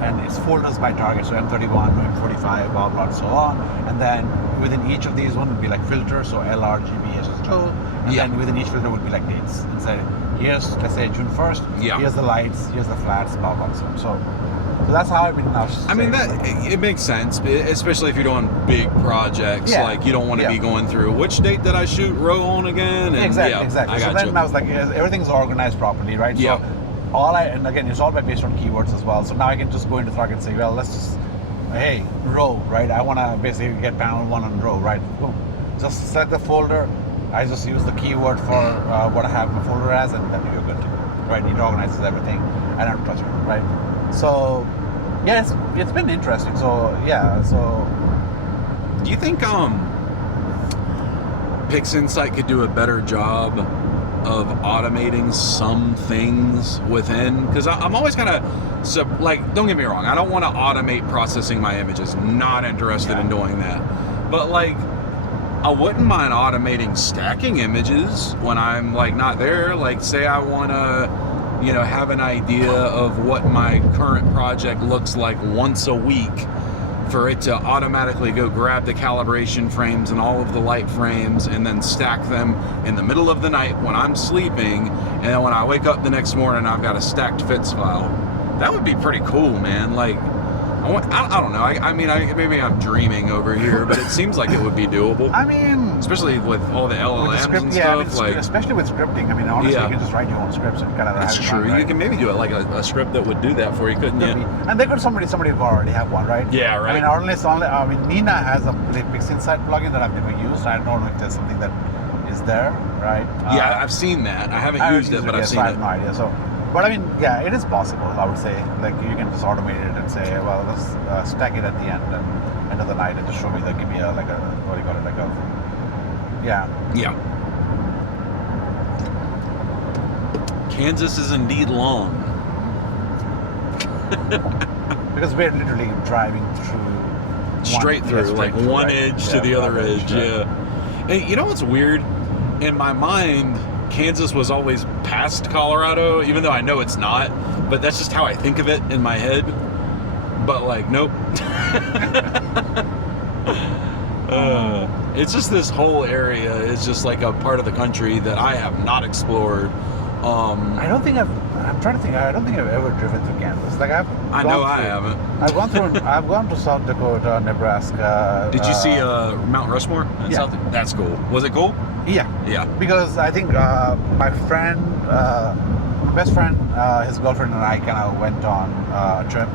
and it's folders by target, so M31, M45, blah blah, and so on. And then within each of these, one would be like filters, so LR, GB, SSO, and then within each filter would be like dates. And say, here's, let's say, June 1st, here's the lights, here's the flats, blah blah. So that's how I've been now. I mean, it makes sense, especially if you're doing big projects. Like, you don't want to be going through, which date did I shoot row on again? And exactly. So then I was like, everything's organized properly, right? Yeah. So and again, it's all based on keywords as well. So now I can just go into Target and say, well, let's just, hey, row, right? I want to basically get panel 1 on row, right? Boom. Just select the folder. I just use the keyword for what I have my folder as, and then you're good to go, right? It organizes everything. I don't touch it, right? So, yeah, it's been interesting. So, do you think PixInsight could do a better job of automating some things within? Because I'm always kind of, like, don't get me wrong, I don't want to automate processing my images. Not interested in doing that. But, like, I wouldn't mind automating stacking images when I'm, like, not there. Like, say I want to, have an idea of what my current project looks like once a week, for it to automatically go grab the calibration frames and all of the light frames and then stack them in the middle of the night when I'm sleeping, and then when I wake up the next morning I've got a stacked fits file. That would be pretty cool, man. Like, I don't know. I mean, maybe I'm dreaming over here, but it seems like it would be doable. I mean, especially with all the LLMs and stuff. I mean, especially with scripting. I mean, honestly, you can just write your own scripts and kind of. That's true. Right? You can maybe do it like a script that would do that for you, couldn't you? And there could somebody who already have one, right? Yeah, right. I mean, Nina has a PixInsight plugin that I've never used. I don't know if there's something that is there, right? Yeah, I've seen that. I haven't used it, but I've seen it. I have no idea. So. But I mean, yeah, it is possible, I would say. Like, you can just automate it and say, well, let's stack it at the end of the night and just show me, give me Yeah. Kansas is indeed long. Because we're literally driving through straight through, like one edge to the other edge, Hey, you know what's weird? In my mind, Kansas was always past Colorado, even though I know it's not, but that's just how I think of it in my head. But, like, nope. It's just this whole area is just like a part of the country that I have not explored. I don't think I've ever driven through Kansas. Like, I haven't. I've gone to South Dakota, Nebraska. Did you see Mount Rushmore? That's cool. Was it cool? Yeah. Yeah. Because I think my friend my best friend, his girlfriend and I kind of went on a trip.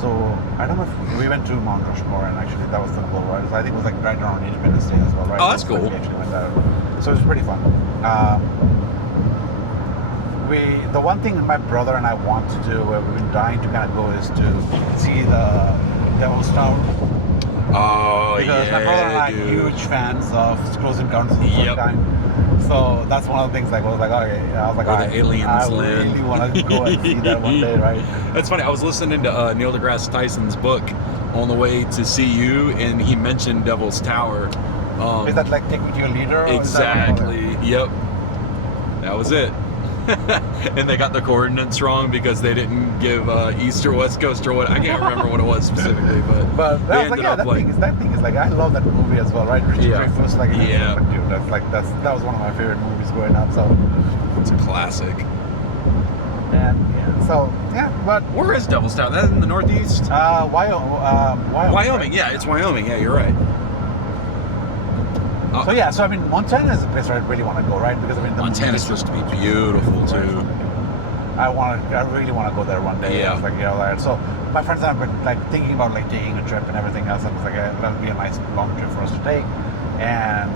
So I don't know if we went to Mount Rushmore, and actually that was the goal, right? So I think it was like right around Independence Day as well, right? Oh, that's cool. We actually went there. So it was pretty fun. The one thing that my brother and I want to do, where we've been dying to kind of go, is to see the Devil's Tower. Oh, Because my brother and I are huge fans of Close Encounters of the Third Kind. So that's one of the things. Like I was like, okay, Where the aliens I land. really want to go and see that one day, right? That's funny. I was listening to Neil deGrasse Tyson's book on the way to see you, and he mentioned Devil's Tower. Is that like Take Me to Your Leader? Exactly. Yep. That was it. And they got the coordinates wrong because they didn't give East or West Coast or what. I can't remember what it was specifically, but that was like, yeah, that thing is like, I love that movie as well, right? Richard Dreyfuss, like, yeah. Dude, that was one of my favorite movies growing up. So It's a classic. And so but where is Devil's Tower? That's in the Northeast. Wyoming. Wyoming. Yeah, it's Wyoming. Yeah, you're right. So I mean, Montana is a place where I really want to go, right? Because I mean, Montana's supposed to be beautiful too. I really want to go there one day. Yeah. I was like, right. So my friends and I have been like thinking about like taking a trip and everything else. I was like, that'll be a nice long trip for us to take. And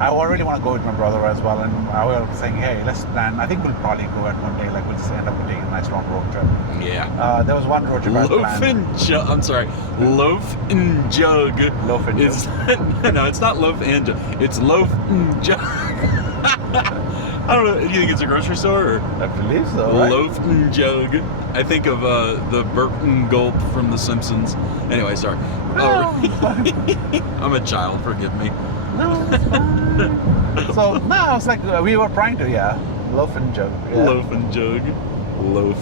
I really want to go with my brother as well. And I was saying, hey, let's plan. I think we'll probably go at one day. Like we'll just end up taking a nice long road trip. Yeah. There was one road trip. Loaf and Jug. I'm sorry. Loaf and Jug. Loaf and Jug. No, it's not Loaf and Jug. It's Loaf and Jug. I don't know. Do you think it's a grocery store? Or? I believe so. Right? Loaf and Jug. I think of the Burton Gulp from The Simpsons. Anyway, sorry. I'm a child. Forgive me. No, it's fine. So no, I was like, we were trying to, Loaf and Jug. Yeah. Loaf and Jug. Loaf.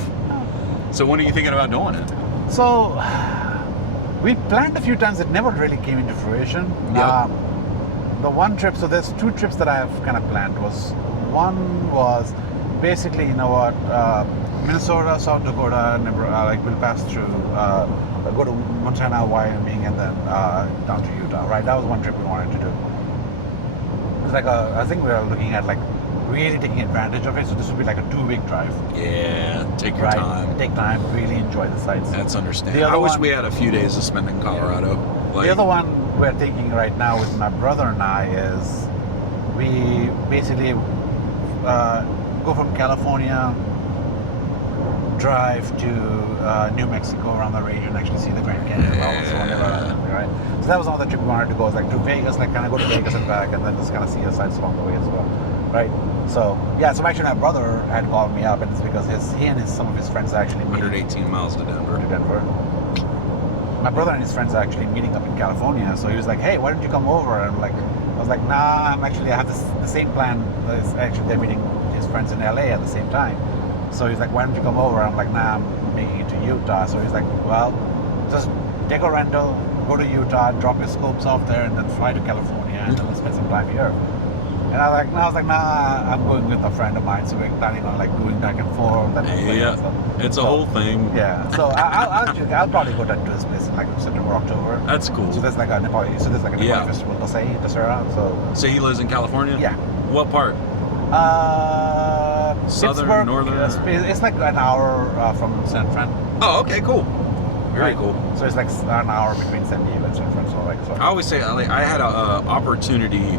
So when are you thinking about doing it? So we planned a few times. It never really came into fruition. Yep. The one trip. So there's two trips that I have kind of planned. One was basically, Minnesota, South Dakota, like we'll pass through, go to Montana, Wyoming, and then down to Utah. Right, that was one trip we wanted to do. It was like I think we were looking at like really taking advantage of it. So this would be like a 2-week drive. Yeah, take your time. Take time, really enjoy the sites. That's understandable. I wish we had a few days to spend in Colorado. Yeah. The other one we're thinking right now with my brother and I is we basically go from California, drive to New Mexico around the region, actually see the Grand Canyon. Right. So that was another trip we wanted to go. It's like to Vegas, like kind of go to Vegas and back, and then just kind of see the sights along the way as well. Right. So so actually my brother had called me up, and it's because he and some of his friends are actually 118 miles to Denver. My brother and his friends are actually meeting up in California, so he was like, "Hey, why don't you come over?" And I was like, "Nah, I have the same plan." Actually, they're meeting his friends in LA at the same time. So he's like, "Why don't you come over?" I'm like, "Nah, I'm making it to Utah." So he's like, "Well, just take a rental, go to Utah, drop your scopes off there, and then fly to California, and then we'll spend some time here." And I was like, "Nah, I'm going with a friend of mine, so we're planning on like going back and forth." It's a whole thing. Yeah, so I'll probably go down to his place in like September, October. That's cool. So there's like a Nepali festival, Dasera. So he lives in California? Yeah. What part? Southern, Pittsburgh, northern? it's like an hour from San Fran. Oh, okay, cool. Very cool. So it's like an hour between San Diego and San Fran. So I always say I had an opportunity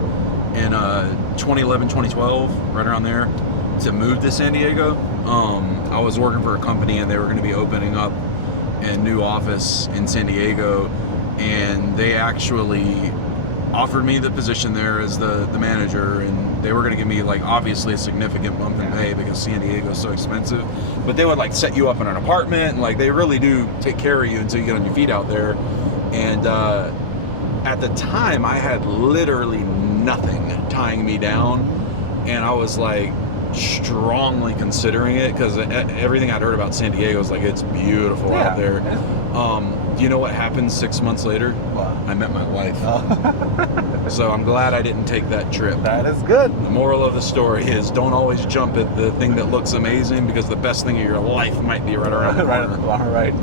in 2011, 2012, right around there, to move to San Diego. I was working for a company, and they were going to be opening up a new office in San Diego, and they actually offered me the position there as the manager, and they were going to give me like obviously a significant bump in pay because San Diego is so expensive, but they would like set you up in an apartment, and like they really do take care of you until you get on your feet out there. And at the time I had literally nothing tying me down, and I was like strongly considering it because everything I'd heard about San Diego is like it's beautiful out there. Do you know what happened 6 months later? What? I met my wife. So I'm glad I didn't take that trip. That is good. The moral of the story is don't always jump at the thing that looks amazing, because the best thing of your life might be right around the corner. Right.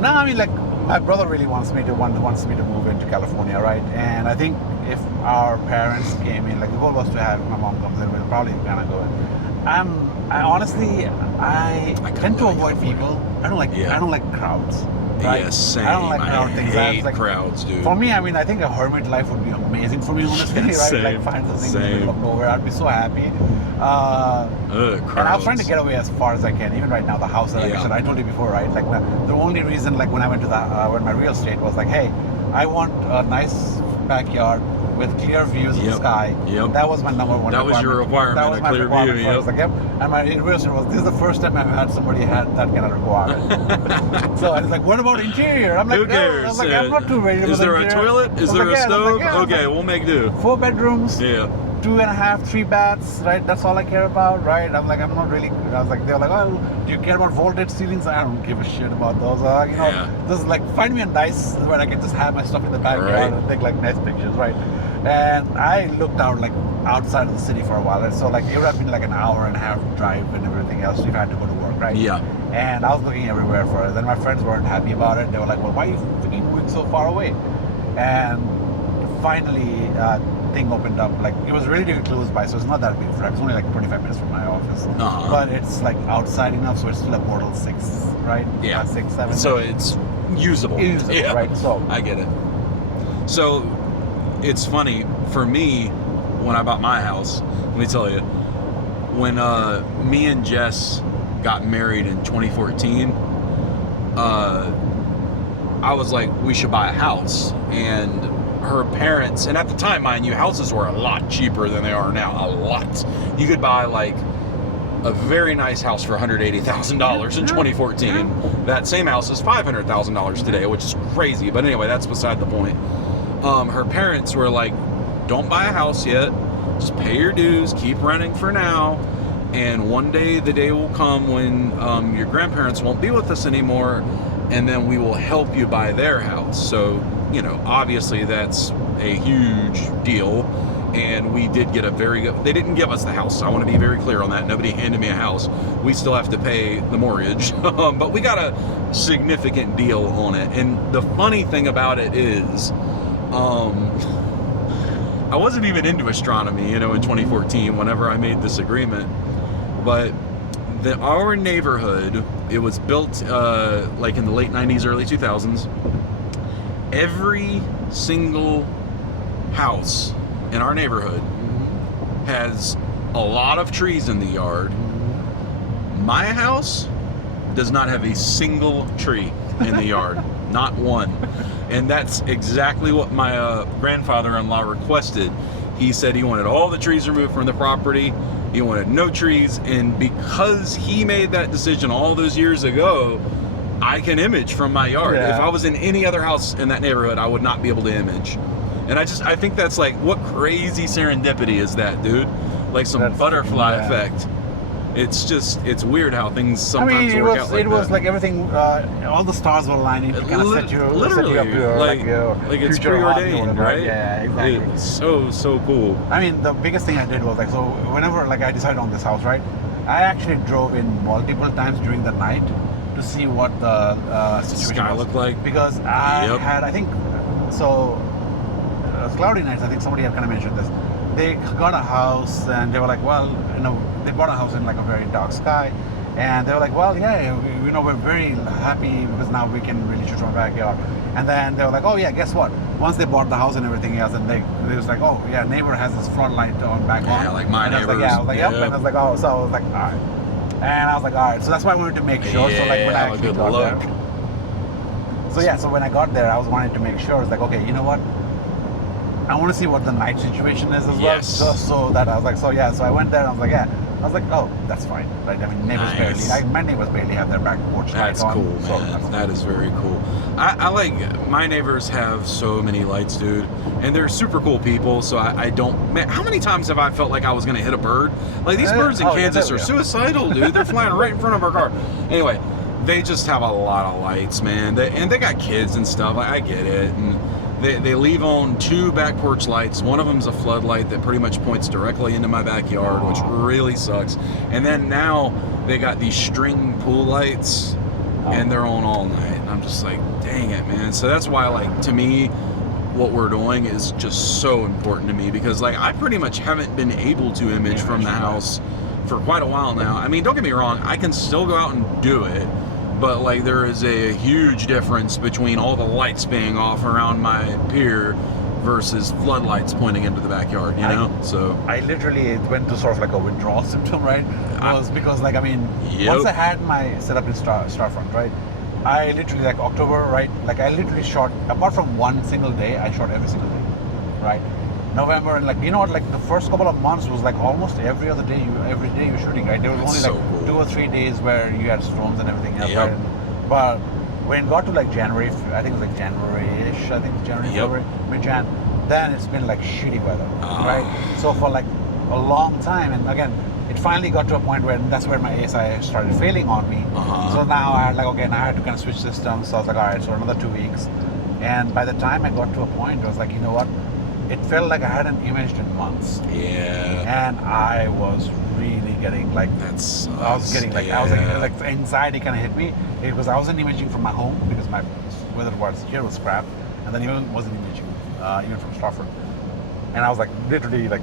No, I mean, like, my brother really wants me to move into California, right? And I think if our parents came in, like the goal was to have my mom comes in, we'll probably kind of go in. I honestly, I tend to avoid people. I don't like crowds. Right? Yeah, same. I don't like crowd things. hate Like, crowds, dude. For me, I mean, I think a hermit life would be amazing for me, honestly, right? Same, Like find something in the middle of same. nowhere. I'd be so happy. And I was trying to get away as far as I can. Even right now, the house that I told you before, right? Like the only reason, like when I went to when my real estate was like, hey, I want a nice backyard with clear views of the sky. Yep. That was my number one. That was your requirement. That was a my clear requirement. view. I was like, yep. And my real estate was, this is the first time I've had somebody had that kind of requirement. So I was like, what about interior? I'm like, Who cares? I was like, I'm not too worried about Is there a interior. toilet? Is I was there like, a yeah. I was stove? like, yeah. I was Okay, like, we'll make do. 4 bedrooms. Yeah. 2.5, 3 baths, right? That's all I care about, right? I'm like, I'm not really. I was like, they're like, oh, do you care about vaulted ceilings? I don't give a shit about those. Just like find me a nice where I can just have my stuff in the backyard and take like nice pictures, right? And I looked out like outside of the city for a while, and so like it would have been like an hour and a half drive and everything else if I had to go to work, right? Yeah. And I was looking everywhere for it. Then my friends weren't happy about it. They were like, well, why are you freaking moving so far away? And finally, thing opened up. Like it was really close by, so it's not that big. It's only like 25 minutes from my office. But it's like outside enough, so it's still a Bortle 6, right? Yeah. 6, 7. So it's usable. Usable, right? So I get it. So it's funny for me when I bought my house. Let me tell you, when me and Jess got married in 2014, I was like, we should buy a house. And her parents, and at the time, mind you, houses were a lot cheaper than they are now. A lot. You could buy like a very nice house for $180,000 in 2014. That same house is $500,000 today, which is crazy. But anyway, that's beside the point. Her parents were like, don't buy a house yet. Just pay your dues, keep renting for now. And one day, the day will come when your grandparents won't be with us anymore, and then we will help you buy their house. So, obviously that's a huge deal. And we did get a very good, they didn't give us the house. I want to be very clear on that. Nobody handed me a house. We still have to pay the mortgage. But we got a significant deal on it. And the funny thing about it is, I wasn't even into astronomy, in 2014 whenever I made this agreement. But our neighborhood, it was built like in the late 90s, early 2000s. Every single house in our neighborhood has a lot of trees in the yard. My house does not have a single tree in the yard. Not one. And that's exactly what my grandfather-in-law requested. He said he wanted all the trees removed from the property. He wanted no trees. And because he made that decision all those years ago, I can image from my yard. Yeah. If I was in any other house in that neighborhood, I would not be able to image. And I think that's like, what crazy serendipity is that, dude? Like some butterfly effect. It's weird how things sometimes work out like that. It was like everything, all the stars were lining to kind of set you up like it's future preordained, right? Yeah, exactly. It's so cool. I mean, the biggest thing I did was like, so whenever like I decided on this house, right, I actually drove in multiple times during the night to see what the situation Sky was. looked like. Because I think, so cloudy nights, I think somebody had kind of mentioned this. They got a house and they were like, well, they bought a house in like a very dark sky, and they were like, well, yeah, we're very happy because now we can really shoot from backyard. And then they were like, oh yeah, guess what? Once they bought the house and everything else, and they was like, oh yeah, neighbor has his front light on back on. Yeah, like my neighbors. I was like, yep. And I was like, oh, so I was like, all right. And I was like, all right. So that's why I wanted to make sure. So like when I actually got there. So yeah, so when I got there, I was wanting to make sure. I was like, okay, you know what? I want to see what the night situation is as well. Yes. So that I was like, so I went there and I was like, yeah. I was like, oh, that's fine. Right? I mean, neighbors my neighbors barely have their back porch lights on. That's cool, man. That is very cool. I like, my neighbors have so many lights, dude. And they're super cool people, so I don't, man, how many times have I felt like I was going to hit a bird? Like, these birds in Kansas are suicidal, dude. They're flying right in front of our car. Anyway, they just have a lot of lights, man. And they got kids and stuff. I get it. And they leave on 2 back porch lights. One of them's a floodlight that pretty much points directly into my backyard, which really sucks. And then now they got these string pool lights, and they're on all night. And I'm just like, dang it, man. So that's why, like, to me, what we're doing is just so important to me, because like I pretty much haven't been able to image from the house for quite a while now. I mean, don't get me wrong, I can still go out and do it, but like there is a huge difference between all the lights being off around my pier versus floodlights pointing into the backyard, you know? So I literally went to sort of like a withdrawal symptom, right? Because like, I mean, once I had my setup in Starfront, right? I literally, like October, right? Like I literally shot, apart from one single day, I shot every single day, right? November, and like, you know what, like the first couple of months was like almost every other day, every day you're shooting, right? There was only so like cool. 2 or 3 days where you had storms and everything else, Yep. right? But when it got to like January, I think it was like January-ish, I think it's January, Yep. February, mid-Jan, then it's been like shitty weather, right? So for like a long time, and again, it finally got to a point where that's where my ASI started failing on me. So now I had like, okay, now I had to kind of switch systems. So I was like, all right, so another 2 weeks. And by the time I got to a point, I was like, you know what? It felt like I hadn't imaged in months. Yeah. And I was really getting like, That's I was getting like, I was like the anxiety kind of hit me because I wasn't imaging from my home because my weather was here was crap, and then even wasn't imaging even from Stratford, and I was like literally like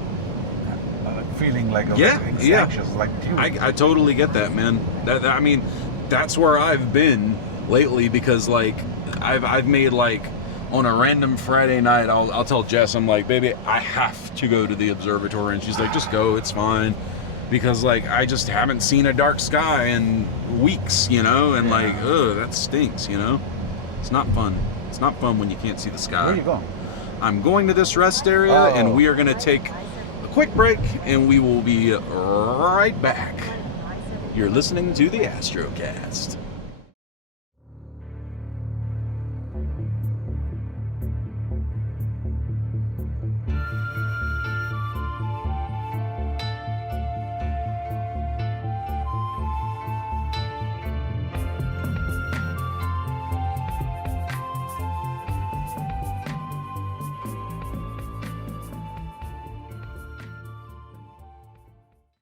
feeling like anxious, like dude. I totally get that, man. That I mean, that's where I've been lately because like I've made like on a random Friday night, I'll tell Jess, I'm like, baby, I have to go to the observatory, and she's like, just go, it's fine. Because like I just haven't seen a dark sky in weeks, you know, and like, ugh, that stinks, you know. It's not fun. It's not fun when you can't see the sky. Where are you going? I'm going to this rest area, and we are going to take a quick break, and we will be right back. You're listening to the Astrocast.